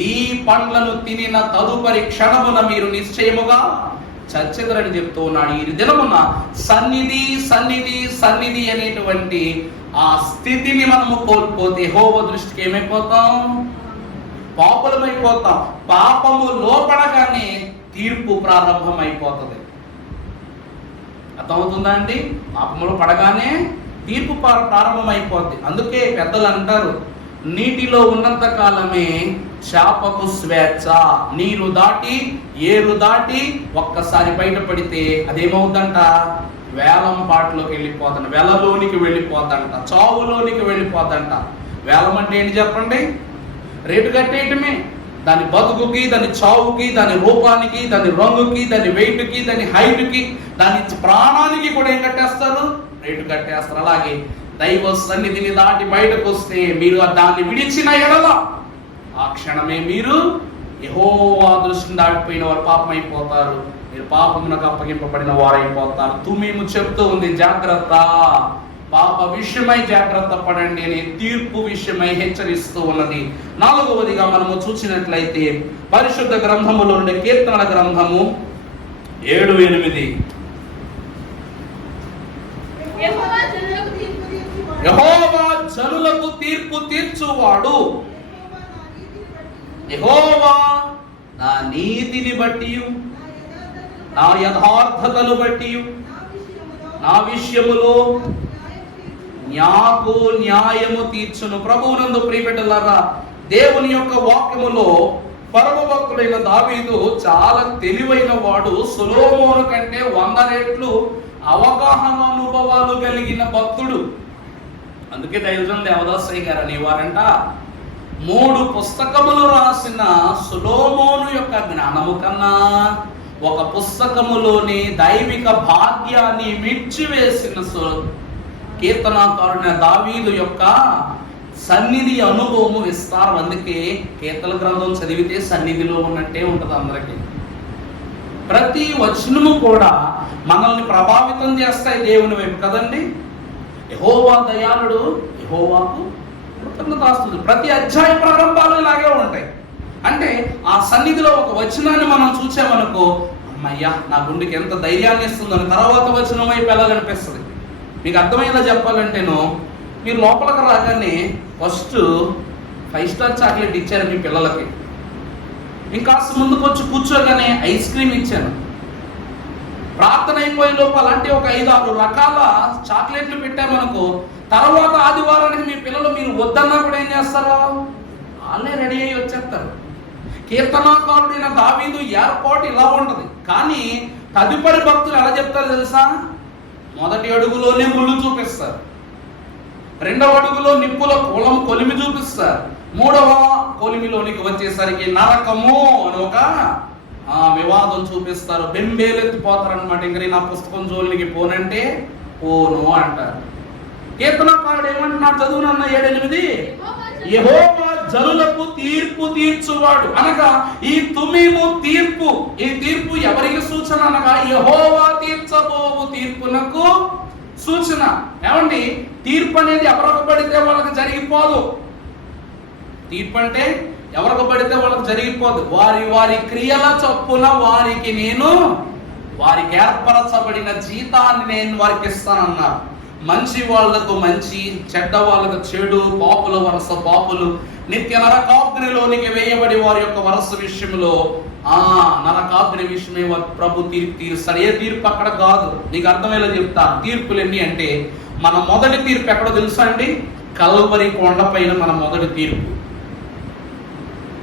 ఈ పండ్లను తినిన తదుపరి క్షణమున మీరు నిశ్చయముగా చచ్చెదరని చెప్తూ ఉన్నాడు. ఈ దినమున సన్నిధి సన్నిధి సన్నిధి అనేటువంటి ఆ స్థితిని మనము కోల్పోతే యెహోవా దృష్టికి ఏమైపోతాం? పాపులమైపోతాం. పాపము లోపడగానే తీర్పు ప్రారంభమైపోతుంది. అర్థమవుతుందా అండి? పాపములో పడగానే తీర్పు ప్రారంభమైపోద్ది. అందుకే పెద్దలు అంటారు, నీటిలో ఉన్నంత కాలమే చేపకు స్వేచ్ఛ. నీరు దాటి ఏరు దాటి ఒక్కసారి బయటపడితే అదేమవుతుందంట? వేలం పాటలోకి వెళ్ళిపోతాడు, వెలలోనికి వెళ్ళిపోతాడంట, చావులోనికి వెళ్ళిపోతాడంట. వేలం అంటే ఏంటి చెప్పండి? రేటు కట్టేయటమే. దాని బతుకుకి, దాని చావుకి, దాని రూపానికి, దాని రంగుకి, దాని వెయిట్కి, దాని హైట్కి, దాని ప్రాణానికి కూడా ఏం కట్టేస్తారు? రేటు కట్టేస్తారు. అలాగే దైవ సన్నిధిని దాటి బయటకు వస్తే మీరు దాన్ని విడిచిన ఎడల ఆ క్షణమే మీరు యెహోవా దృష్టిని దాటిపోయిన వారు పాపమైపోతారు. మీరు పాపమునకు అప్పగింపబడిన వారైపోతారు. తుమ్మిము చెప్తూ ఉంది, జాగ్రత్త, పాప విషయమై జాగ్రత్త పడండి అని తీర్పు విషయమై హెచ్చరిస్తూ ఉన్నది. 4వదిగా మనము చూసినట్లయితే పరిశుద్ధ గ్రంథములో ఉండే కీర్తనల గ్రంథము 7:8. యెహోవా జనులకు తీర్పు తీర్చువాడు. యెహోవా నా నీతిని బట్టి, నా యథార్థతను బట్టి, నా విషయములో నాకు న్యాయము తీర్చును. ప్రభువునందు ప్రియబిడ్డలారా, దేవుని యొక్క వాక్యములో పరమ భక్తుడైన దావీదు చాలా తెలివైన వాడు. సొలొమోను కంటే 100 రెట్లు అవగాహన అనుభవాలు కలిగిన భక్తుడు. అందుకే దైవజనం దేవదాసయ్య గారు అనేవారంట, 3 పుస్తకములు రాసిన సొలొమోను యొక్క జ్ఞానము కన్నా ఒక పుస్తకములోని దైవిక భాగ్యాన్ని మిర్చివేసిన కీర్తనాకారుడైన దావీదు యొక్క సన్నిధి అనుభవము విస్తారం. అందుకే కీర్తన గ్రంథం చదివితే సన్నిధిలో ఉన్నట్టే ఉంటుంది అందరికీ. ప్రతి వచనము కూడా మనల్ని ప్రభావితం చేస్తాయి దేవుని వైపు కదండి. యెహోవా దయాళుడు, యెహోవాకు కృతజ్ఞతాస్తుతులు. ప్రతి అధ్యాయ ప్రారంభాలు ఇలాగే ఉంటాయి. అంటే ఆ సన్నిధిలో ఒక వచనాన్ని మనం చూసామనుకో, అమ్మయ్యా నా గుండెకి ఎంత ధైర్యాన్ని ఇస్తుందని తర్వాత వచనం వైపు వెళ్ళాలనిపిస్తుంది. మీకు అర్థమయ్యేలా చెప్పాలంటేను, మీరు లోపలికి రాగానే ఫస్ట్ 5 స్టార్ చాక్లెట్ ఇచ్చారు మీ పిల్లలకి. ఇంకాస్త ముందుకు వచ్చి కూర్చోగానే ఐస్ క్రీమ్ ఇచ్చాను. ప్రార్థన అయిపోయే లోపు అలాంటి ఒక 5-6 రకాల చాక్లెట్లు పెట్టామనుకో, తర్వాత ఆదివారానికి మీ పిల్లలు మీరు వద్దన్నా కూడా ఏం చేస్తారో వాళ్ళే రెడీ అయ్యి వచ్చేస్తారు. కీర్తనాకారుడైన దావీదు ఏర్పాటు ఇలా ఉంటది. కానీ తదుపరి భక్తులు ఎలా చెప్తారు తెలుసా? మొదటి అడుగులోనే ముళ్ళు చూపిస్తారు, 2వ అడుగులో నిప్పుల కొలిమి చూపిస్తారు, 3వ కొలిమిలోనికి వచ్చేసరికి నరకము అని ఒక వివాదం చూపిస్తారు. బెంబేలెత్తిపోతారు అనమాట. ఇంక నా పుస్తకం జోలికి పోనంటే పోను అంటారు. కీర్తనకారుడు ఏమంటున్నాడు? చదువునన్న 7-8, యెహోవా జనులకు తీర్పు తీర్చువాడు. అనగా ఈ తుమీము తీర్పు, ఈ తీర్పు ఎవరికి సూచన అనగా యెహోవా తీర్చబోవు తీర్పునకు సూచన. ఏమండి, తీర్పు అనేది ఎవరికి పడితే వాళ్ళకి జరిగిపోదు. తీర్పు అంటే ఎవరికి పడితే వాళ్ళకి జరిగిపోదు. వారి వారి క్రియల చొప్పున వారికి నేను వారికి ఏర్పరచబడిన జీతాన్ని నేను వారికి ఇస్తానన్నారు. మంచి వాళ్లకు మంచి, చెడ్డ వాళ్ళకు చెడు, పాపుల వరస పాపులు, నిత్య నరకాగ్నిలోనికి వేయబడి వారి యొక్క వరస విషయంలో నరకాగ్ని విషయమే ప్రభు తీర్పు తీరుస్తాడు. ఏ తీర్పు అక్కడ కాదు, నీకు అర్థమయ్యేలా చెప్తా. తీర్పులు ఎన్ని అంటే, మన మొదటి తీర్పు ఎక్కడో తెలుసా అండి? కల్వరి కొండ పైన మన మొదటి తీర్పు.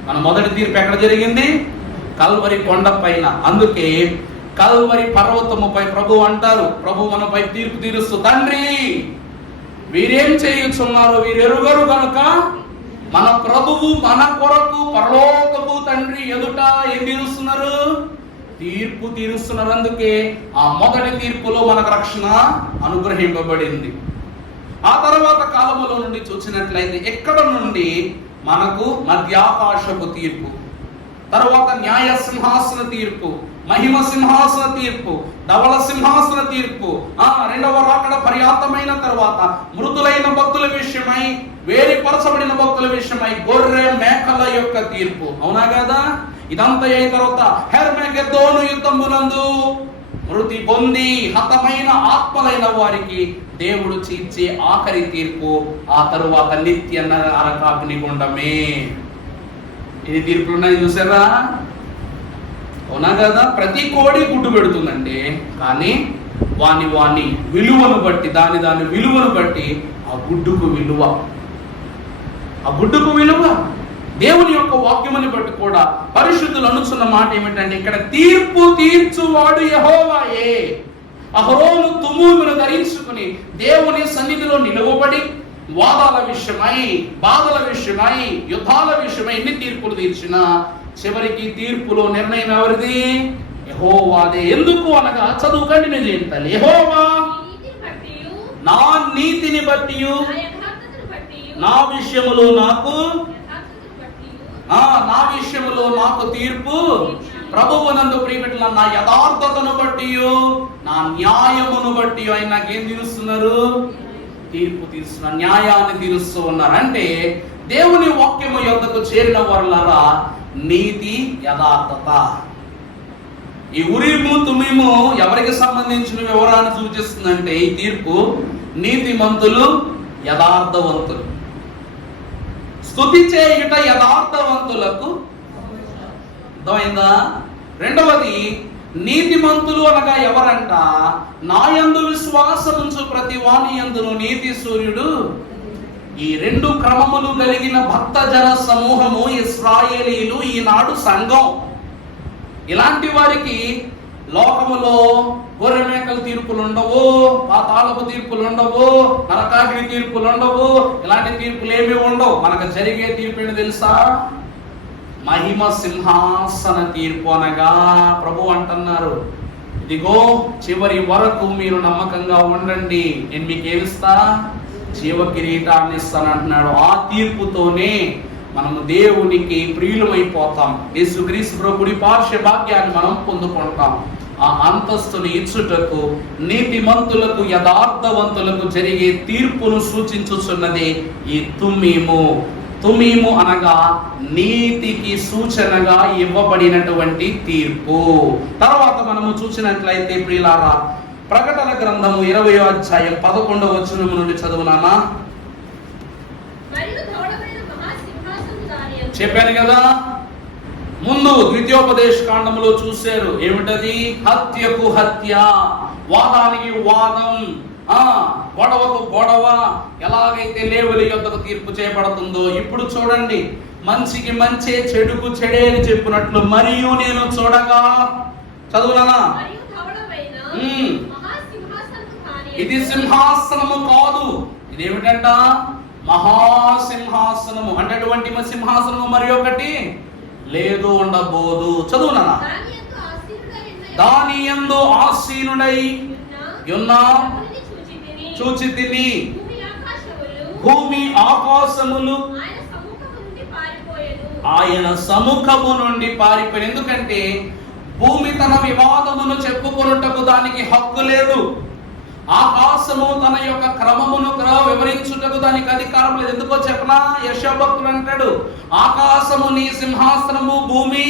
మన మొదటి తీర్పు ఎక్కడ జరిగింది? కల్వరి కొండ పైన. అందుకే కల్వరి పర్వతముపై ప్రభు అంటారు, ప్రభు మనపై తీర్పు తీరుస్తూ, తండ్రి వీరేం చేయుచున్నారు వీరెరుగరు కనుక మన ప్రభువు మన కొరకు పరలోకపు తండ్రి ఎదుట ఏం తీరుస్తున్నారు? తీర్పు తీరుస్తున్నారు. అందుకే ఆ మొదటి తీర్పులో మనకు రక్షణ అనుగ్రహింపబడింది. ఆ తర్వాత కాలములో నుండి చూసినట్లయితే ఎక్కడ నుండి మనకు మధ్యాకాశపు తీర్పు, తర్వాత న్యాయ సింహాసన తీర్పు, మహిమ సింహాసన తీర్పు, ధవళ సింహాసన తీర్పు, రెండవ రాకడ పర్యాంతమైన తర్వాత మృతులైన భక్తుల విషయమై, వేరుపరచబడిన భక్తుల విషయమై గొర్రె మేకల యొక్క తీర్పు. అవునా కదా? ఇదంతా అయిన తర్వాత హెర్మెగెద్దోను యుద్ధమునందు మృతి పొంది హతమైన ఆత్మలైన వారికి దేవుడు తీర్చే ఆఖరి తీర్పు. ఆ తరువాత నిత్య నరకాగ్నిగుండమే. ఇది తీర్పులు ఉన్నాయి, చూసారా? అవునా కదా? ప్రతి కోడి గుడ్డు పెడుతుందండి, కానీ వాని విలువను బట్టి, దాని విలువను బట్టి ఆ గుడ్డుకు విలువ, దేవుని యొక్క వాక్యముని బట్టి కూడా పరిశుద్ధులు అనుచున్న మాట ఏమిటంటే, ఇక్కడ తీర్పు తీర్చువాడు యెహోవాయే. అహరోను తుమ్మును ధరించుకుని దేవుని సన్నిధిలో నిలవబడి వాదాల విషయమై, బాధల విషయమై, యుద్ధాల విషయమై ఎన్ని తీర్పులు తీర్చినా చివరికి తీర్పులో నిర్ణయం ఎవరిది? యెహోవాదే. ఎందుకు అనగా, చదువుకండి నేను చెప్తాను. యెహోవా నా నీతిని బట్టి, నా విషయములో నాకు తీర్పు, ప్రభువునందు ప్రియబిడ్డల నా యథార్థతను బట్టి, నా న్యాయమును బట్టి ఆయన నాకేం తీరుస్తున్నారు? తీర్పు తీరుస్తున్నారు, న్యాయాన్ని తీరుస్తూ ఉన్నారు. అంటే దేవుని వాక్యము యొద్దకు చేరిన వారులారా, నీతి యథార్థత. ఈ ఉరీము తుమీము ఎవరికి సంబంధించిన వివరాన్ని సూచిస్తుందంటే, ఈ తీర్పు నీతిమంతులు, యథార్థవంతులు. స్తుతి చేయుట యథార్థవంతులకు. అర్థమైందా? రెండవది, నీతిమంతులు అనగా ఎవరంట? నాయందు విశ్వాసముంచు ప్రతి వాని యందును నీతి సూర్యుడు. ఈ రెండు క్రమములు కలిగిన భక్త జన సమూహము ఇశ్రాయేలీలు, ఈనాడు సంఘం. ఇలాంటి వారికి లోకములో గొర్రె మేకల తీర్పులు ఉండవు, పాతాళపు తీర్పులు ఉండవు, నరకాగ్ని తీర్పులు ఉండవు. ఇలాంటి తీర్పులు ఏమీ ఉండవు. మనకు జరిగే తీర్పు ఏంటి తెలుసా? మహిమ సింహాసన తీర్పు. అనగా ప్రభు అంటున్నారు, ఇదిగో చివరి వరకు మీరు నమ్మకంగా ఉండండి, నేను మీకు ఏమిస్తా? జీవ కిరీటాన్ని ఇస్తాను అంటున్నాడు. ఆ తీర్పుతోనే మనము దేవునికి ప్రియులమైపోతాం. యేసుక్రీస్తు ప్రభుడి పార్శ్వ భాగ్యాన్ని మనం పొందుకుంటాం. ఆ అంతస్తును ఇచ్చుటకు నీతిమంతులకు, యథార్థవంతులకు జరిగే తీర్పును సూచించుచున్నది ఈ తుమీము అనగా నీతికి సూచనగా ఇవ్వబడినటువంటి తీర్పు. తర్వాత మనము చూసినట్లయితే ప్రియులారా, ప్రకటన గ్రంథము 20వ అధ్యాయం 11వ వచనం నుండి చదువునానా? చెప్పాను కదా, ముందు ద్వితీయోపదేశ కాండములో చూశారు. ఏమిటది? హత్యకు హత్య, వాదానికి వాదం, గొడవకు గొడవ. ఎలాగైతే లేవలి యొద్దకు తీర్పు చేయబడుతుందో, ఇప్పుడు చూడండి, మంచికి మంచే, చెడుకు చెడే అని చెప్పినట్లు, మరియు నేను చూడగా, చదువునా? ఇది సింహాసనము కాదు, ఇదేమిటంట? మహాసింహాసనము. అంటే అటువంటి సింహాసనము మరి ఒకటి లేదు, ఉండబోదు. చదువునా? దాని యందు ఆసీనుడై ఉన్న చూచి తిని భూమి ఆకాశములు ఆయన సముఖము నుండి పారిపోయాను. ఎందుకంటే భూమి తన వివాదమును చెప్పుకొనుటకు దానికి హక్కు లేదు. ఆకాశము తన యొక్క క్రమమును వివరించుటకు దానికి అధికారం లేదు. ఎందుకో చెప్పనా? యెషయా భక్తుడు అంటాడు, ఆకాశము నీ సింహాసనము, భూమి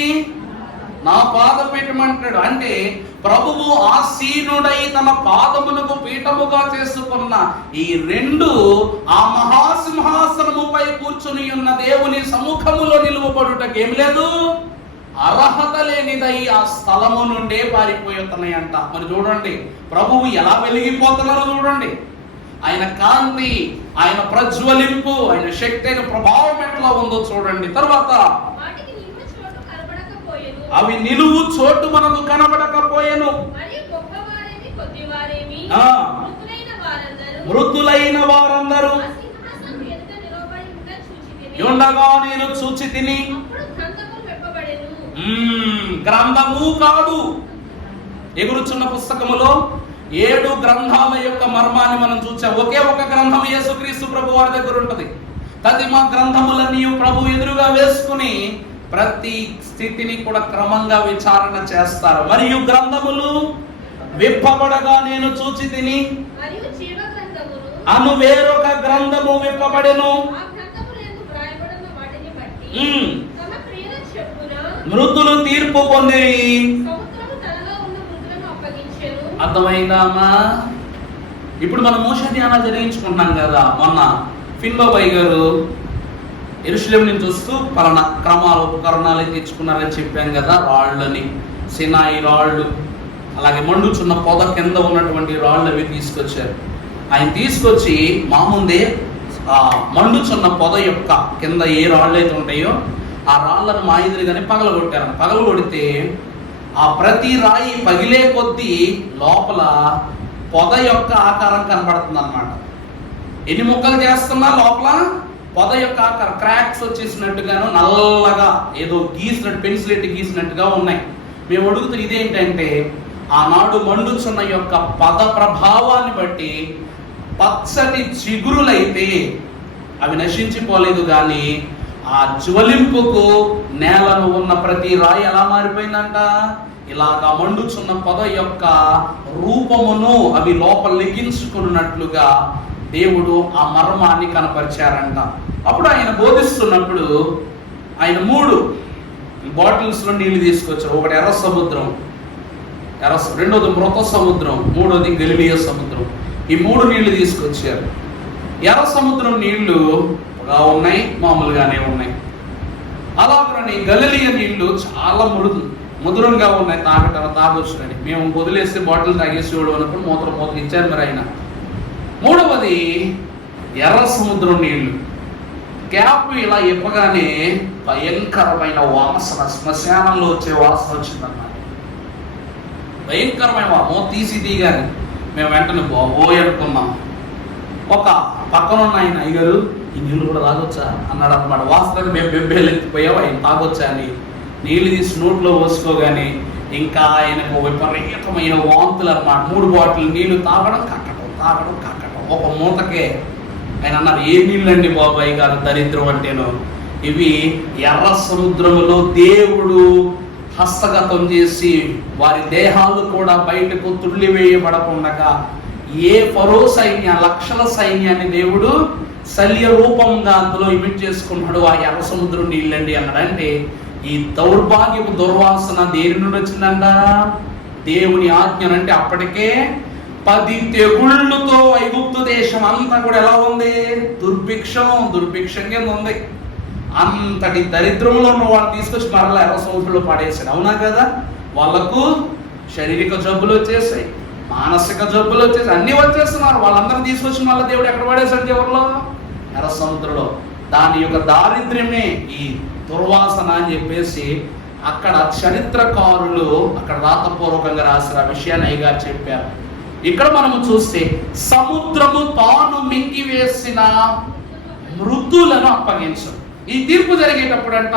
నా పాదపీఠం అంటాడు. అంటే ప్రభువు ఆసీనుడై తన పాదమునకు పీఠముగా చేసుకున్న ఈ రెండు ఆ మహాసింహాసనముపై కూర్చుని ఉన్న దేవుని సముఖములో నిలువబడుటకు ఏం లేదు, అర్హత లేనిదై ఆ స్థలము నుండే పారిపోతున్నాయంట. మరి చూడండి ప్రభువు ఎలా వెలిగిపోతున్నారో చూడండి. ఆయన కాంతి, ఆయన ప్రజ్వలింపు, ఆయన శక్తి, అయిన ప్రభావం ఎట్లా ఉందో చూడండి. తర్వాత అవి నిలువు చోటు మనకు కనబడకపోయేను. మృతులైన వారందరూ ఉండగా నేను చూచి తిని. గ్రంథము కాదు, ఎగురుచున్న పుస్తకములో 7 గ్రంథాల యొక్క మర్మాన్ని మనం చూసాం. ఒకే ఒక గ్రంథం యేసుక్రీస్తు ప్రభు వారి దగ్గర ఉంటది. తదిమ గ్రంథములన్నీ ప్రభు ఎదురుగా వేసుకుని ప్రతి స్థితిని కూడా క్రమంగా విచారణ చేస్తారు. మరియు గ్రంథములు విప్పబడగా నేను చూచి తిని అను వేరొక గ్రంథము విప్పబడెను. మృతులు తీర్పు పొంది. అర్థమైందామా? ఇప్పుడు మనం మోషే ధ్యానాలు జరిగించుకుంటున్నాం కదా. మొన్న ఫిన్బాబాయ్ గారు యెరూషలేము నుంచి వస్తూ పలానా క్రమాలు ఉపకరణాలు తెచ్చుకున్నారని చెప్పాం కదా. రాళ్ళని, సినాయి రాళ్ళు, అలాగే మండుచున్న పొద కింద ఉన్నటువంటి రాళ్ళు అవి తీసుకొచ్చారు. ఆయన తీసుకొచ్చి మా ముందే ఆ మండుచున్న పొద యొక్క కింద ఏ రాళ్ళు అయితే ఉంటాయో ఆ రాళ్ళను మా ఎదురుగానే పగలగొట్టారు. పగలగొడితే ఆ ప్రతి రాయి పగిలే కొద్దీ లోపల పొద యొక్క ఆకారం కనబడుతుంది అన్నమాట. ఎన్ని ముక్కలు చేస్తున్నా లోపల పొద యొక్క ఆకారం క్రాక్స్ వచ్చేసినట్టుగాను, నల్లగా ఏదో గీసినట్టు, పెన్సిల్ ఎట్టి గీసినట్టుగా ఉన్నాయి. మేము అడుగుతున్న ఇదేంటంటే, ఆనాడు మండుచున్న యొక్క పద ప్రభావాన్ని బట్టి పచ్చటి చిగురులైతే అవి నశించిపోలేదు, కానీ ఆ జ్వలింపుకు నేలను ఉన్న ప్రతి రాయి ఎలా మారిపోయిందంట, ఇలాగా మండుచున్న పొద యొక్క రూపమును అవి లోపల లిఖించుకున్నట్లుగా దేవుడు ఆ మర్మాన్ని కనపరిచారంట. అప్పుడు ఆయన బోధిస్తున్నప్పుడు ఆయన 3 బాటిల్స్ లో నీళ్లు తీసుకొచ్చారు. ఒకటి ఎర్ర సముద్రం, రెండోది మృత సముద్రం, మూడోది గలిలియ సముద్రం. ఈ 3 నీళ్లు తీసుకొచ్చారు. ఎర్ర సముద్రం నీళ్లు ఉన్నాయి, మామూలుగానే ఉన్నాయి. అలాగని గలిలియ నీళ్లు చాలా మధురంగా ఉన్నాయి, తాగొచ్చునని. మేము వదిలేస్తే బాటిల్ తాగేసేవాడు అనుకుని మూత్రం ఇచ్చారు మరి ఆయన. మూడవది ఎర్ర సముద్రం నీళ్లు. క్యాప్ ఇలా ఇప్పగానే భయంకరమైన వాసన, శ్మశానంలో వచ్చే వాసన వచ్చిందన్నమాట. భయంకరమైన తీసి తీగాని మేము వెంటనే బాబోయ్ అనుకున్నాం. ఒక పక్కనున్న ఆయన అయ్యగారు ఈ నీళ్ళు కూడా తాగొచ్చా అన్నాడు అనమాట. వాసనకి మేము బెబ్బేలు ఎత్తిపోయావు, ఆయన తాగొచ్చా అని నీళ్ళు తీసి నోట్లో పోసుకోగానే ఇంకా ఆయనకు విపరీతమైన వాంతులు అన్నమాట. 3 బాటిల్ నీళ్లు తాగడం కక్కడం. ఒక మూతకే ఆయన అన్నారు, ఏ నీళ్ళండి బాబాయ్ గారు దరిద్రం అంటేను, ఇవి ఎర్ర సముద్రములో దేవుడు హస్తగతం చేసి వారి దేహాలు కూడా బయటకు తుళ్ళి వేయబడకుండా ఏ ఫరో లక్షల సైన్యాన్ని దేవుడు శల్య రూపంగా అందులో ఇమిట్ చేసుకున్నాడు. ఆ ఎర్ర సముద్రం నీళ్ళండి అన్నాడు. అంటే ఈ దౌర్భాగ్యపు దుర్వాసన దేని నుండి వచ్చిందంట, దేవుని ఆజ్ఞనంటే అప్పటికే 10 తెగుళ్ళతో ఐగుప్తు దేశం అంతా కూడా ఎలా ఉంది, దుర్భిక్షం కింద ఉంది. అంతటి దరిద్రంలో ఉన్న వాళ్ళు తీసుకొచ్చి మరలా ఎర్ర సముద్రంలో పడేసాడు. అవునా కదా? వాళ్ళకు శారీరక జబ్బులు వచ్చేసాయి, మానసిక జబ్బులు వచ్చేసాయి, అన్ని వచ్చేస్తున్నారు. వాళ్ళందరూ తీసుకొచ్చి మళ్ళీ దేవుడు ఎక్కడ పడేశాడు? చివరిలో ఎర్ర సముద్రంలో. దాని యొక్క దారిద్ర్యమే ఈ దుర్వాసన అని చెప్పేసి అక్కడ చరిత్రకారులు అక్కడ రాతపూర్వకంగా రాసిన విషయాన్ని అయ్యగారు చెప్పారు. ఇక్కడ మనము చూస్తే సముద్రము తాను మింగివేసిన మృతులను అప్పగించు. ఈ తీర్పు జరిగేటప్పుడు అంట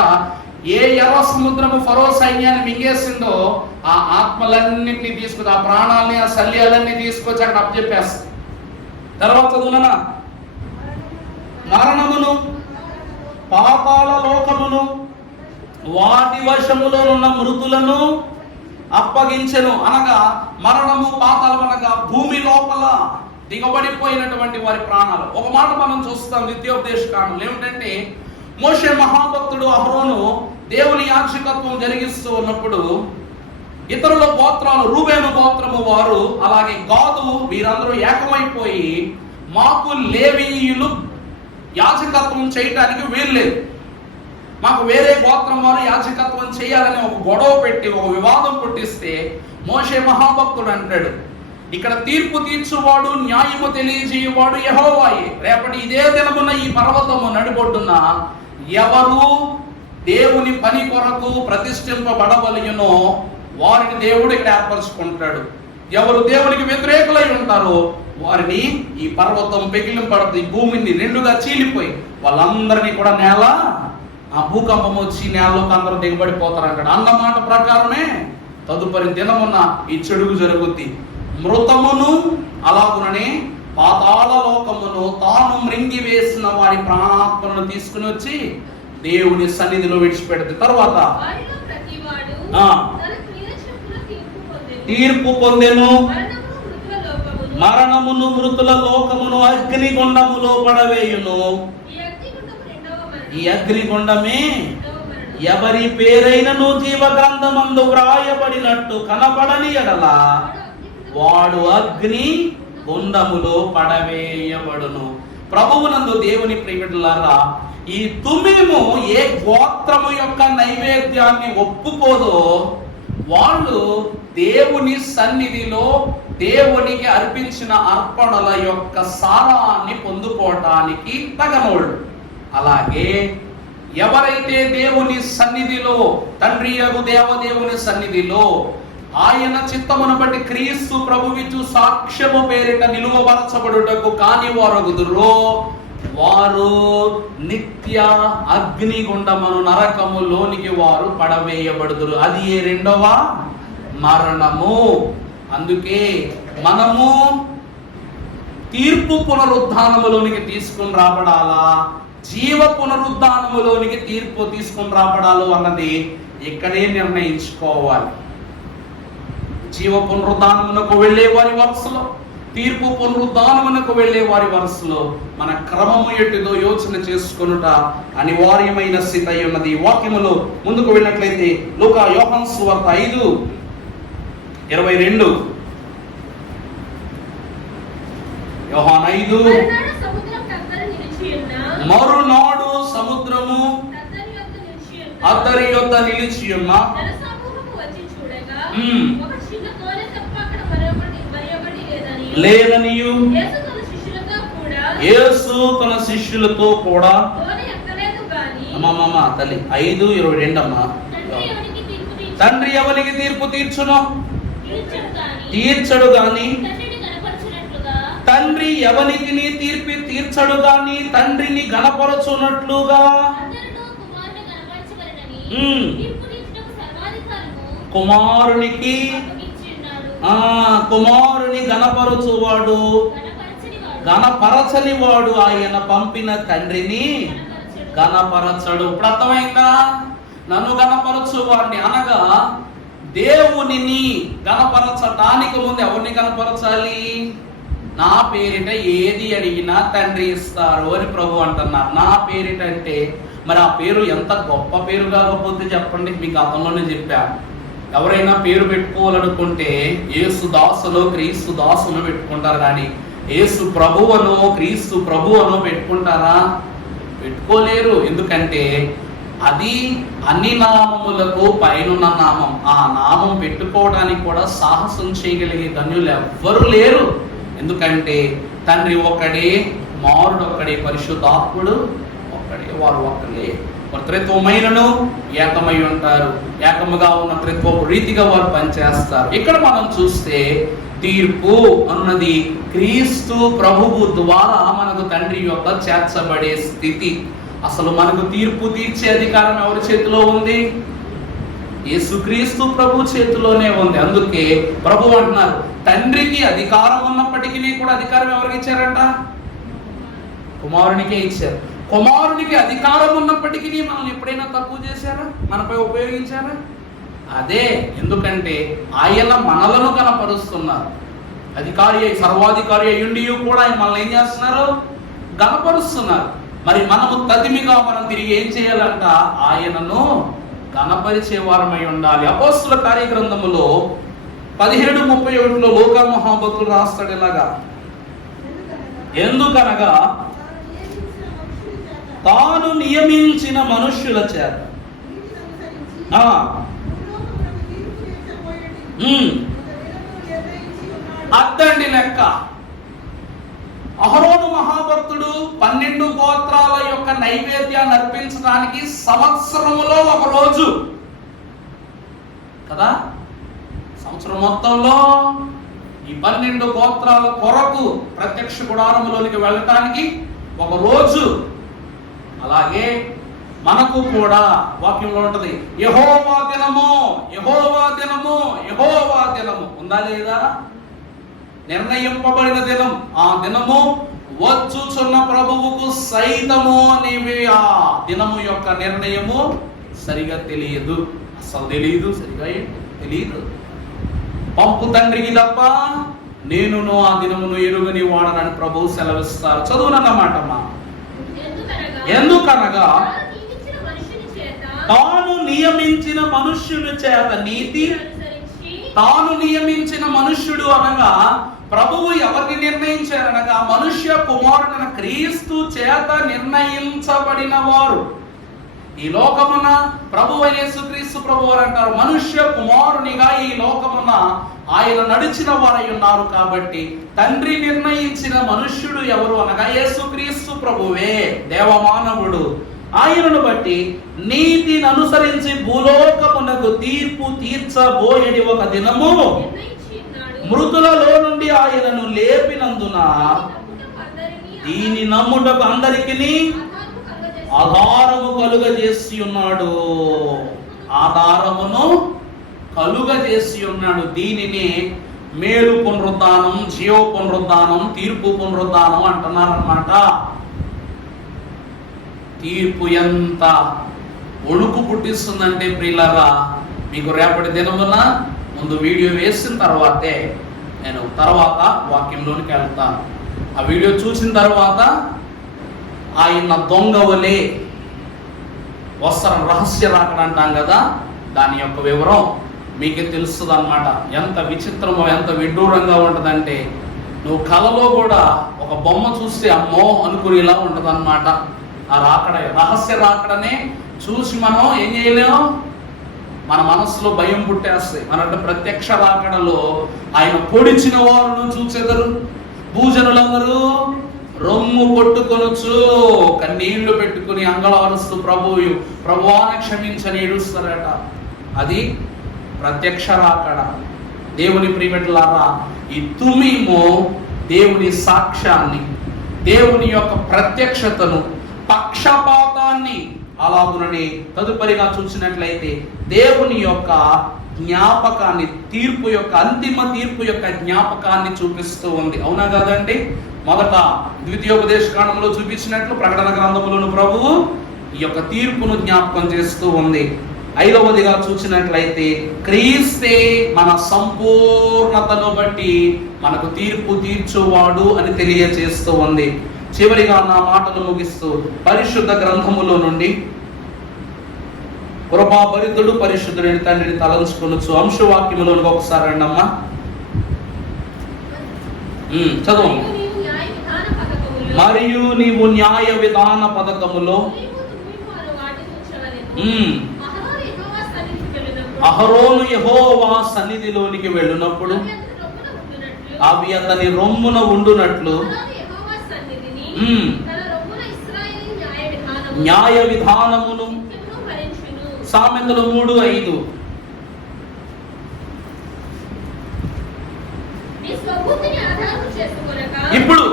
ఏ ఎర్ర సముద్రము ఫరో సైన్యాన్ని మింగేసిందో ఆ ఆత్మలన్నింటినీ తీసుకొచ్చి, ఆ ప్రాణాలని, ఆ శల్యాలన్నీ తీసుకొచ్చి అక్కడ అప్పచెప్పేస్తుంది. తర్వాత చదువునా, మరణమును, పాతాళ లోకమును, వాటి వశములో ఉన్న మృతులను అప్పగించెను. అనగా మరణము, పాతాళం అనగా భూమి లోపల దిగబడిపోయినటువంటి వారి ప్రాణాలు. ఒక మాట మనం చూస్తాం ద్వితీయోపదేశ కాండంలో ఏమిటంటే, మోషే మహాభక్తుడు అహరోను దేవుని యాజకత్వం జరిగిస్తూ ఉన్నప్పుడు ఇతరుల గోత్రాలు, రూబేను గోత్రము వారు అలాగే గాదు వీరందరూ ఏకమైపోయి మాకు లేవీయులు యాజకత్వం చేయటానికి వీల్లేదు, మాకు వేరే గోత్రం వారు యాజకత్వం చేయాలని ఒక గొడవ పెట్టి ఒక వివాదం పుట్టిస్తే మోషే మహాభక్తుడు అంటాడు, ఇక్కడ తీర్పు తీర్చువాడు, న్యాయము తెలియజేయువాడు యెహోవాయే. రేపటి ఇదే దినమున ఈ పర్వతము నడిబొడ్డున ఎవరు దేవుని పని కొరకు ప్రతిష్ఠింపబడవలయునో వారిని దేవుడు ఇక్కడ ఏర్పరచుకుంటాడు. ఎవరు దేవునికి వ్యతిరేకులై ఉంటారో వారిని ఈ పర్వతం పెగిలింపడుతుంది, భూమిని రెండుగా చీలిపోయి వాళ్ళందరినీ కూడా నేల, ఆ భూకంపం వచ్చి నేలలోకి అందరూ దిగబడిపోతారు అంటాడు. అన్నమాట ప్రకారమే తదుపరి దినమున ఈ చెడుగు జరుగుద్ది. మృతమును అలాగుననే పాతాళ లోకమును తాను మృంగి వేసిన వారి ప్రాణాత్మలను తీసుకుని వచ్చి దేవుని సన్నిధిలో విడిచిపెడుతుంది. తర్వాత తీర్పు పొందెను, మరణమును మృతుల లోకమును అగ్నిగుండములో పడవేయును. ఈ అగ్నిగుండమే ఎవరి పేరైనను జీవ గ్రంథమందు వ్రాయబడినట్టు కనబడని ఎడల వాడు అగ్ని గుండములో పడవేయబడును. ప్రభువునందు దేవుని ప్రియబిడ్డలారా, ఈ తుమ్మిము ఏ గోత్రము యొక్క నైవేద్యాన్ని ఒప్పుకోదో వాళ్ళు దేవుని సన్నిధిలో దేవునికి అర్పించిన అర్పణల యొక్క సారాన్ని పొందుకోవటానికి తగనోళ్ళు. అలాగే ఎవరైతే దేవుని సన్నిధిలో, తండ్రి యగు దేవదేవుని సన్నిధిలో ఆయన చిత్తమును బట్టి క్రీస్తు ప్రభువిచ్చు సాక్ష్యము పేరిట నిలువబరచబడుటకు కాని వారగుదురో వారు నిత్య అగ్నిగుండమును నరకములోనికి వారు పడవేయబడుదురు. అది ఏ రెండవ మరణము. అందుకే మనము తీర్పు పునరుద్ధానములోనికి తీసుకుని రాబడాలా, జీవ పునరుద్ధానములోనికి తీర్పు తీసుకుని రాబడాలో అన్నది ఇక్కడే నిర్ణయించుకోవాలి. జీవ పునరుద్ధానమునకు వెళ్ళే వారి వరుసలో, తీర్పు పునరుద్ధానమునకు వెళ్ళే వారి వరుసలో మన క్రమము ఎట్టిదో యోచన చేసుకొనుట అనివార్యమైన స్థితి అయి ఉన్నది. ఈ వాక్యములో ముందుకు వెళ్ళినట్లయితే లూకా యోహాను సువార్త 5:22, యోహాను 5, మరునాడు సముద్రము అద్దరి యొద్ద నిలిచి ఉన్న లేదనియు యేసు తన శిష్యులతో కూడా అమ్మమ్మ తల్లి 5:22 అమ్మా, తండ్రి ఎవరికి తీర్పు తీర్చును, తీర్చడు గాని తండ్రి ఎవరికి తీర్పు తీర్చడు గాని తండ్రిని గణపరచునట్లుగా కుమారునికి కుమారుని గణపరచువాడు గణపరచని వాడు ఆయన పంపిన తండ్రిని గణపరచడు. ఇప్పుడు అర్థమైందా? నన్ను గణపరచు వాడిని అనగా దేవునిని గణపరచటానికి ముందు ఎవరిని గణపరచాలి? నా పేరిట ఏది అడిగినా తండ్రి ఇస్తారు అని ప్రభు అంటున్నారు. నా పేరిట అంటే మరి ఆ పేరు ఎంత గొప్ప పేరు కాకపోతే చెప్పండి. మీకు గతంలోనే చెప్పా, ఎవరైనా పేరు పెట్టుకోవాలనుకుంటే యేసు దాసులో క్రీస్తు దాసును పెట్టుకుంటారు, కానీ యేసు ప్రభువనో క్రీస్తు ప్రభువనో పెట్టుకుంటారా? పెట్టుకోలేరు. ఎందుకంటే అది అన్ని నామములకు పైనున్న నామం. ఆ నామం పెట్టుకోవడానికి కూడా సాహసం చేయగలిగే ధన్యులు ఎవ్వరూ లేరు. ఎందుకంటే తండ్రి ఒక్కడే, కుమారుడు ఒక్కడే, పరిశుద్ధాత్ముడు ఒక్కడే, వారు ఒక్కడే. త్రిత్వమైనను ఏకమై ఉంటారు. ఏకముగా ఉన్న త్రిత్వపు రీతిగా వారు పనిచేస్తారు. ఇక్కడ మనం చూస్తే తీర్పు అన్నది క్రీస్తు ప్రభువు ద్వారా మనకు తండ్రి యొక్క చేర్చబడే స్థితి. అసలు మనకు తీర్పు తీర్చే అధికారం ఎవరి చేతిలో ఉంది? యేసుక్రీస్తు ప్రభు చేతిలోనే ఉంది. అందుకే ప్రభు అంటున్నారు, తండ్రికి అధికారం ఉన్నప్పటికీ కూడా అధికారం ఎవరికి ఇచ్చారంట? కుమారునికే ఇచ్చారు. కుమారునికి అధికారం ఉన్నప్పటికీ మనల్ని ఎప్పుడైనా తక్కువ చేశారా? మనపై ఉపయోగించారా? అదే, ఎందుకంటే ఆయన మనలను కనపరుస్తున్నారు. అధికారి అయి సర్వాధికారి అయ్యుండి కూడా ఆయన మనల్ని ఏం చేస్తున్నారు? గణపరుస్తున్నారు. మరి మనము తదిమిగా మనం తిరిగి ఏం చేయాలంట? ఆయనను గణపరిచే వారమై ఉండాలి. అపోస్తుల కార్యగ్రంథములో 17:31 లూకా మహాభక్తుడు రాస్తాడు ఇలాగా, ఎందుకనగా తాను నియమించిన మనుష్యుల చేత అద్దండి లెక్క. అహరోను మహాభక్తుడు 12 గోత్రాల యొక్క నైవేద్యాన్ని అర్పించడానికి సంవత్సరములో ఒక రోజు కదా, సంవత్సరం మొత్తంలో ఈ 12 గోత్రాల కొరకు ప్రత్యక్ష గుడారములోనికి వెళ్ళటానికి ఒక రోజు. అలాగే మనకు కూడా వాక్యంలో ఉంటది, యెహోవా దినము, యెహోవా దినము, యెహోవా దినము. ఉందా లేదా? నిర్ణయింపబడిన దినం. ఆ దినము వచ్చుచున్న ప్రభువుకు సైతము అనేవి ఆ దినము యొక్క నిర్ణయము సరిగా తెలియదు. అసలు తెలియదు, సరిగా తెలియదు. పంపు తండ్రికి తప్ప నేనును ఆ దినమును ఎరుగని వాడనని ప్రభువు సెలవిస్తారు. చదువునన్నమాట. ఎందుకనగా తాను నియమించిన మనుష్యుని చేత నీతి, తాను నియమించిన మనుష్యుడు అనగా ప్రభువు ఎవరిని నిర్ణయించారనగా మనుష్య కుమారుడైన క్రీస్తు చేత నిర్ణయించబడిన వారు. ఈ లోకమున ప్రభువు అయిన యేసుక్రీస్తు ప్రభువారు అంటారు, మనుష్య కుమారునిగా ఈ లోకమున ఆయన నడిచిన వారై ఉన్నారు. కాబట్టి తండ్రి నిర్ణయించిన మనుష్యుడు ఎవరు అనగా యేసుక్రీస్తు ప్రభువే, దేవమానవుడు. ఆయనను బట్టి నీతిని అనుసరించి భూలోకమునకు తీర్పు తీర్చబోయేది ఒక దినము మృతులలో నుండి ఆయనను లేపినందున దీని నమ్ముటకు అందరికీ ఆధారము కలుగజేసి ఉన్నాడు. ఆధారమును కలుగజేసి ఉన్నాడు. దీనిని మేలు పునరుద్ధానం, జీవ పునరుద్ధానం, తీర్పు పునరుద్ధానం అంటున్నారన్నమాట. తీర్పు ఎంత ఒణుకు పుట్టిస్తుందంటే ప్రియులారా, మీకు రేపటి దినమున ముందు వీడియో వేసిన తర్వాతే నేను తర్వాత వాక్యంలోనికి వెళ్తాను. ఆ వీడియో చూసిన తర్వాత ఆయన దొంగ వలె వస్త్రం రహస్య రాకడ అంటాం కదా, దాని యొక్క వివరం మీకే తెలుస్తుంది అన్నమాట. ఎంత విచిత్రమో, ఎంత విడ్డూరంగా ఉంటుందంటే నువ్వు కలలో కూడా ఒక బొమ్మ చూస్తే అమ్మో అనుకునేలా ఉంటుంది అన్నమాట. ఆ రాకడ, రహస్య రాకడనే చూసి మనం ఏం చేయలేము, మన మనసులో భయం పుట్టేస్తాయి. మన ప్రత్యక్ష రాకడలో ఆయన పొడిచిన వారును చూసేదరు, భూజనులందరూ రొమ్ము కొట్టుకొనొచ్చు, కన్నీళ్లు పెట్టుకుని అంగళవరుస్తూ ప్రభువాన్ని క్షమించని ఏడుస్తారట. అది ప్రత్యక్ష రాకడ. దేవుని ప్రియబిడ్డలారా, ఈ తుమీము దేవుని సాక్ష్యాన్ని, దేవుని యొక్క ప్రత్యక్షతను, పక్షపాతాన్ని, అలాగునని తదుపరిగా చూసినట్లయితే దేవుని యొక్క జ్ఞాపకాన్ని, తీర్పు యొక్క అంతిమ తీర్పు యొక్క జ్ఞాపకాన్ని చూపిస్తూ ఉంది. అవునా కాదండి? మొదట ద్వితీయోపదేశకాండంలో చూపించినట్లు ప్రకటన గ్రంథములోను ప్రభువు ఈ యొక్క తీర్పును జ్ఞాపకం చేస్తూ ఉంది. 5వదిగా చూసినట్లయితే క్రీస్తే మన సంపూర్ణతను బట్టి మనకు తీర్పు తీర్చువాడు అని తెలియజేస్తూ ఉంది. చివరిగా నా మాటలు ముగిస్తూ పరిశుద్ధ గ్రంథములో నుండి కృపాభరితుడు పరిశుద్ధుడైన తండ్రిని తలంచుకొనొచ్చు అంశవాక్యములోనికి ఒకసారి రండమ్మా. చదువు. మరియు నీవు న్యాయ విధాన పథకములో అహరోను యెహోవా సన్నిధిలోనికి వెళ్ళినప్పుడు అవి అతని రొమ్మున ఉండునట్లు న్యాయ విధానమును సామెతలు 3:5. ఇప్పుడు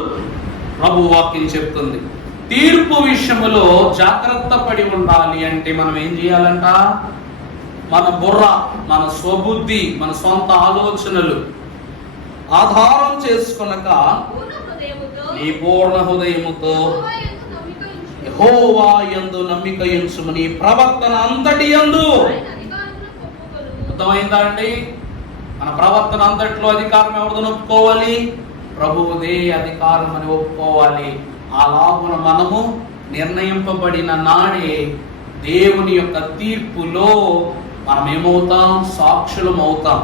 ప్రభు వాక్యం చెప్తుంది, తీర్పు విషయములో జాగ్రత్త పడి ఉండాలి అంటే మనం ఏం చేయాలంట? మన బుర్ర, మన స్వబుద్ధి, మన సొంత ఆలోచనలు ఆధారం చేసుకొనక నీ పూర్ణ హృదయముతో యెహోవా యందు నమ్మిక ఉంచుము, నీ ప్రవర్తన అంతటి యందు. అర్థమైందా అండి? మన ప్రవర్తన అంతట్లో అధికారం ఎవరిదని ఒప్పుకోవాలి? ప్రభువుదే అధికారం అని ఒప్పుకోవాలి. అలాగున మనము నిర్ణయింపబడిన నాడే దేవుని యొక్క తీర్పులో మనం ఏమవుతాం? సాక్షులం అవుతాం.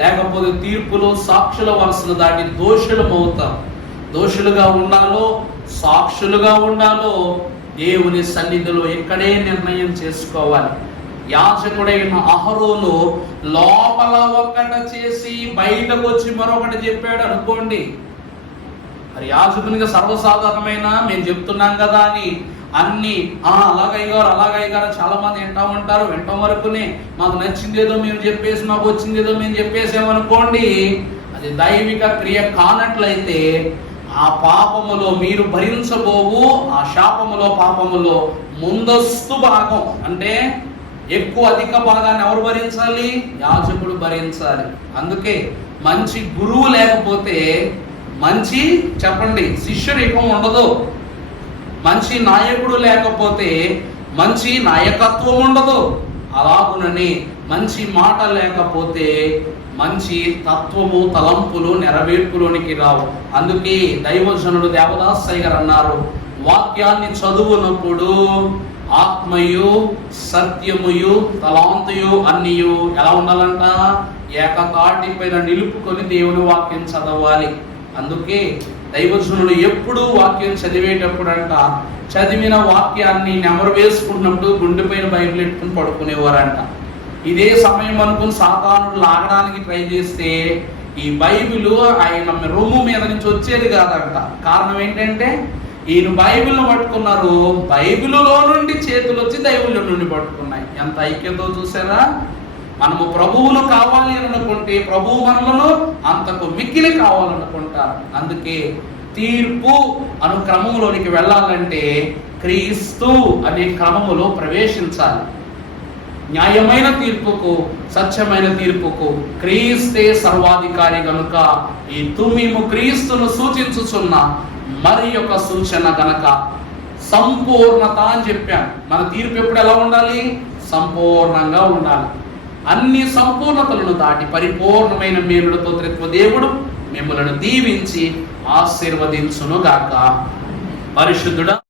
లేకపోతే తీర్పులో సాక్షుల వలసను దాటి దోషులం అవుతాం. దోషులుగా ఉండాలో సాక్షులుగా ఉండాలో దేవుని సన్నిధిలో ఇక్కడే నిర్ణయం చేసుకోవాలి. యాజకుడైన అహరోను లోపల ఒక్కట చేసి బయటకు వచ్చి మరొకటి చెప్పాడు అనుకోండి, మరి యాజకునిగా సర్వసాధారణమైన మేము చెప్తున్నాం కదా అని అన్ని అలాగయ్యారు చాలా మంది వింటా ఉంటారు. వింటాం వరకునే మాకు నచ్చిందేదో మేము చెప్పేసి, మాకు వచ్చిందేదో మేము చెప్పేసామనుకోండి, అది దైవిక క్రియ కానట్లయితే ఆ పాపములో మీరు భరించబోవు ఆ శాపములో పాపములో ముందస్తు భాగం అంటే అధిక భాగాన్ని ఎవరు భరించాలి? యాజకుడు భరించాలి. అందుకే మంచి గురువు లేకపోతే మంచి చెప్పండి శిష్యరికం ఉండదు. మంచి నాయకుడు లేకపోతే మంచి నాయకత్వం ఉండదు. అలాగునని మంచి మాట లేకపోతే మంచి తత్వము తలంపులు నెరవేర్పులోనికి రావు. అందుకే దైవజనుడు దేవదాసయ్య గారు అన్నారు, వాక్యాన్ని చదువునప్పుడు ఆత్మయు సత్యముయు తలాంతయు అన్నియు ఎలా ఉండాలంట? ఏకతాటిపైన నిలుపుకొని దేవుని వాక్యం చదవాలి. అందుకే దైవజనులు ఎప్పుడు వాక్యం చదివేటప్పుడు అంట చదివిన వాక్యాన్ని నెమరు వేసుకున్నప్పుడు గుండెపైన బైబిల్ ఎట్టుకుని పడుకునేవారంట. ఇదే సమయం అనుకుని సాతానుడు లాగడానికి ట్రై చేస్తే ఈ బైబిల్ ఆయన రొమ్ము మీద నుంచి వచ్చేది కాదంట. కారణం ఏంటంటే ఈయన బైబిల్ను పట్టుకున్నారు, బైబిల్లో నుండి చేతులు వచ్చి దైవుల నుండి పట్టుకున్నాయి. ఎంత ఐక్యతో చూసారా? మనము ప్రభువును కావాలి అని అనుకుంటే ప్రభువు మనలను అంతకు మిక్కిలి కావాలనుకుంటారు. అందుకే తీర్పు అను క్రమంలోనికి వెళ్ళాలంటే క్రీస్తు అనే క్రమములో ప్రవేశించాలి. న్యాయమైన తీర్పుకు సత్యమైన తీర్పుకు క్రీస్తే సర్వాధికారి గనుక ఈ తుమ్మిము క్రీస్తును సూచించుచున్న మరి యొక్క సూచన గనక సంపూర్ణత అని చెప్పాను. మన తీర్పు ఎప్పుడు ఎలా ఉండాలి? సంపూర్ణంగా ఉండాలి. అన్ని సంపూర్ణతలను దాటి పరిపూర్ణమైన మేలులతో త్రిత్వ దేవుడు మిమ్మల్ని దీవించి ఆశీర్వదించును గాక. పరిశుద్ధుడా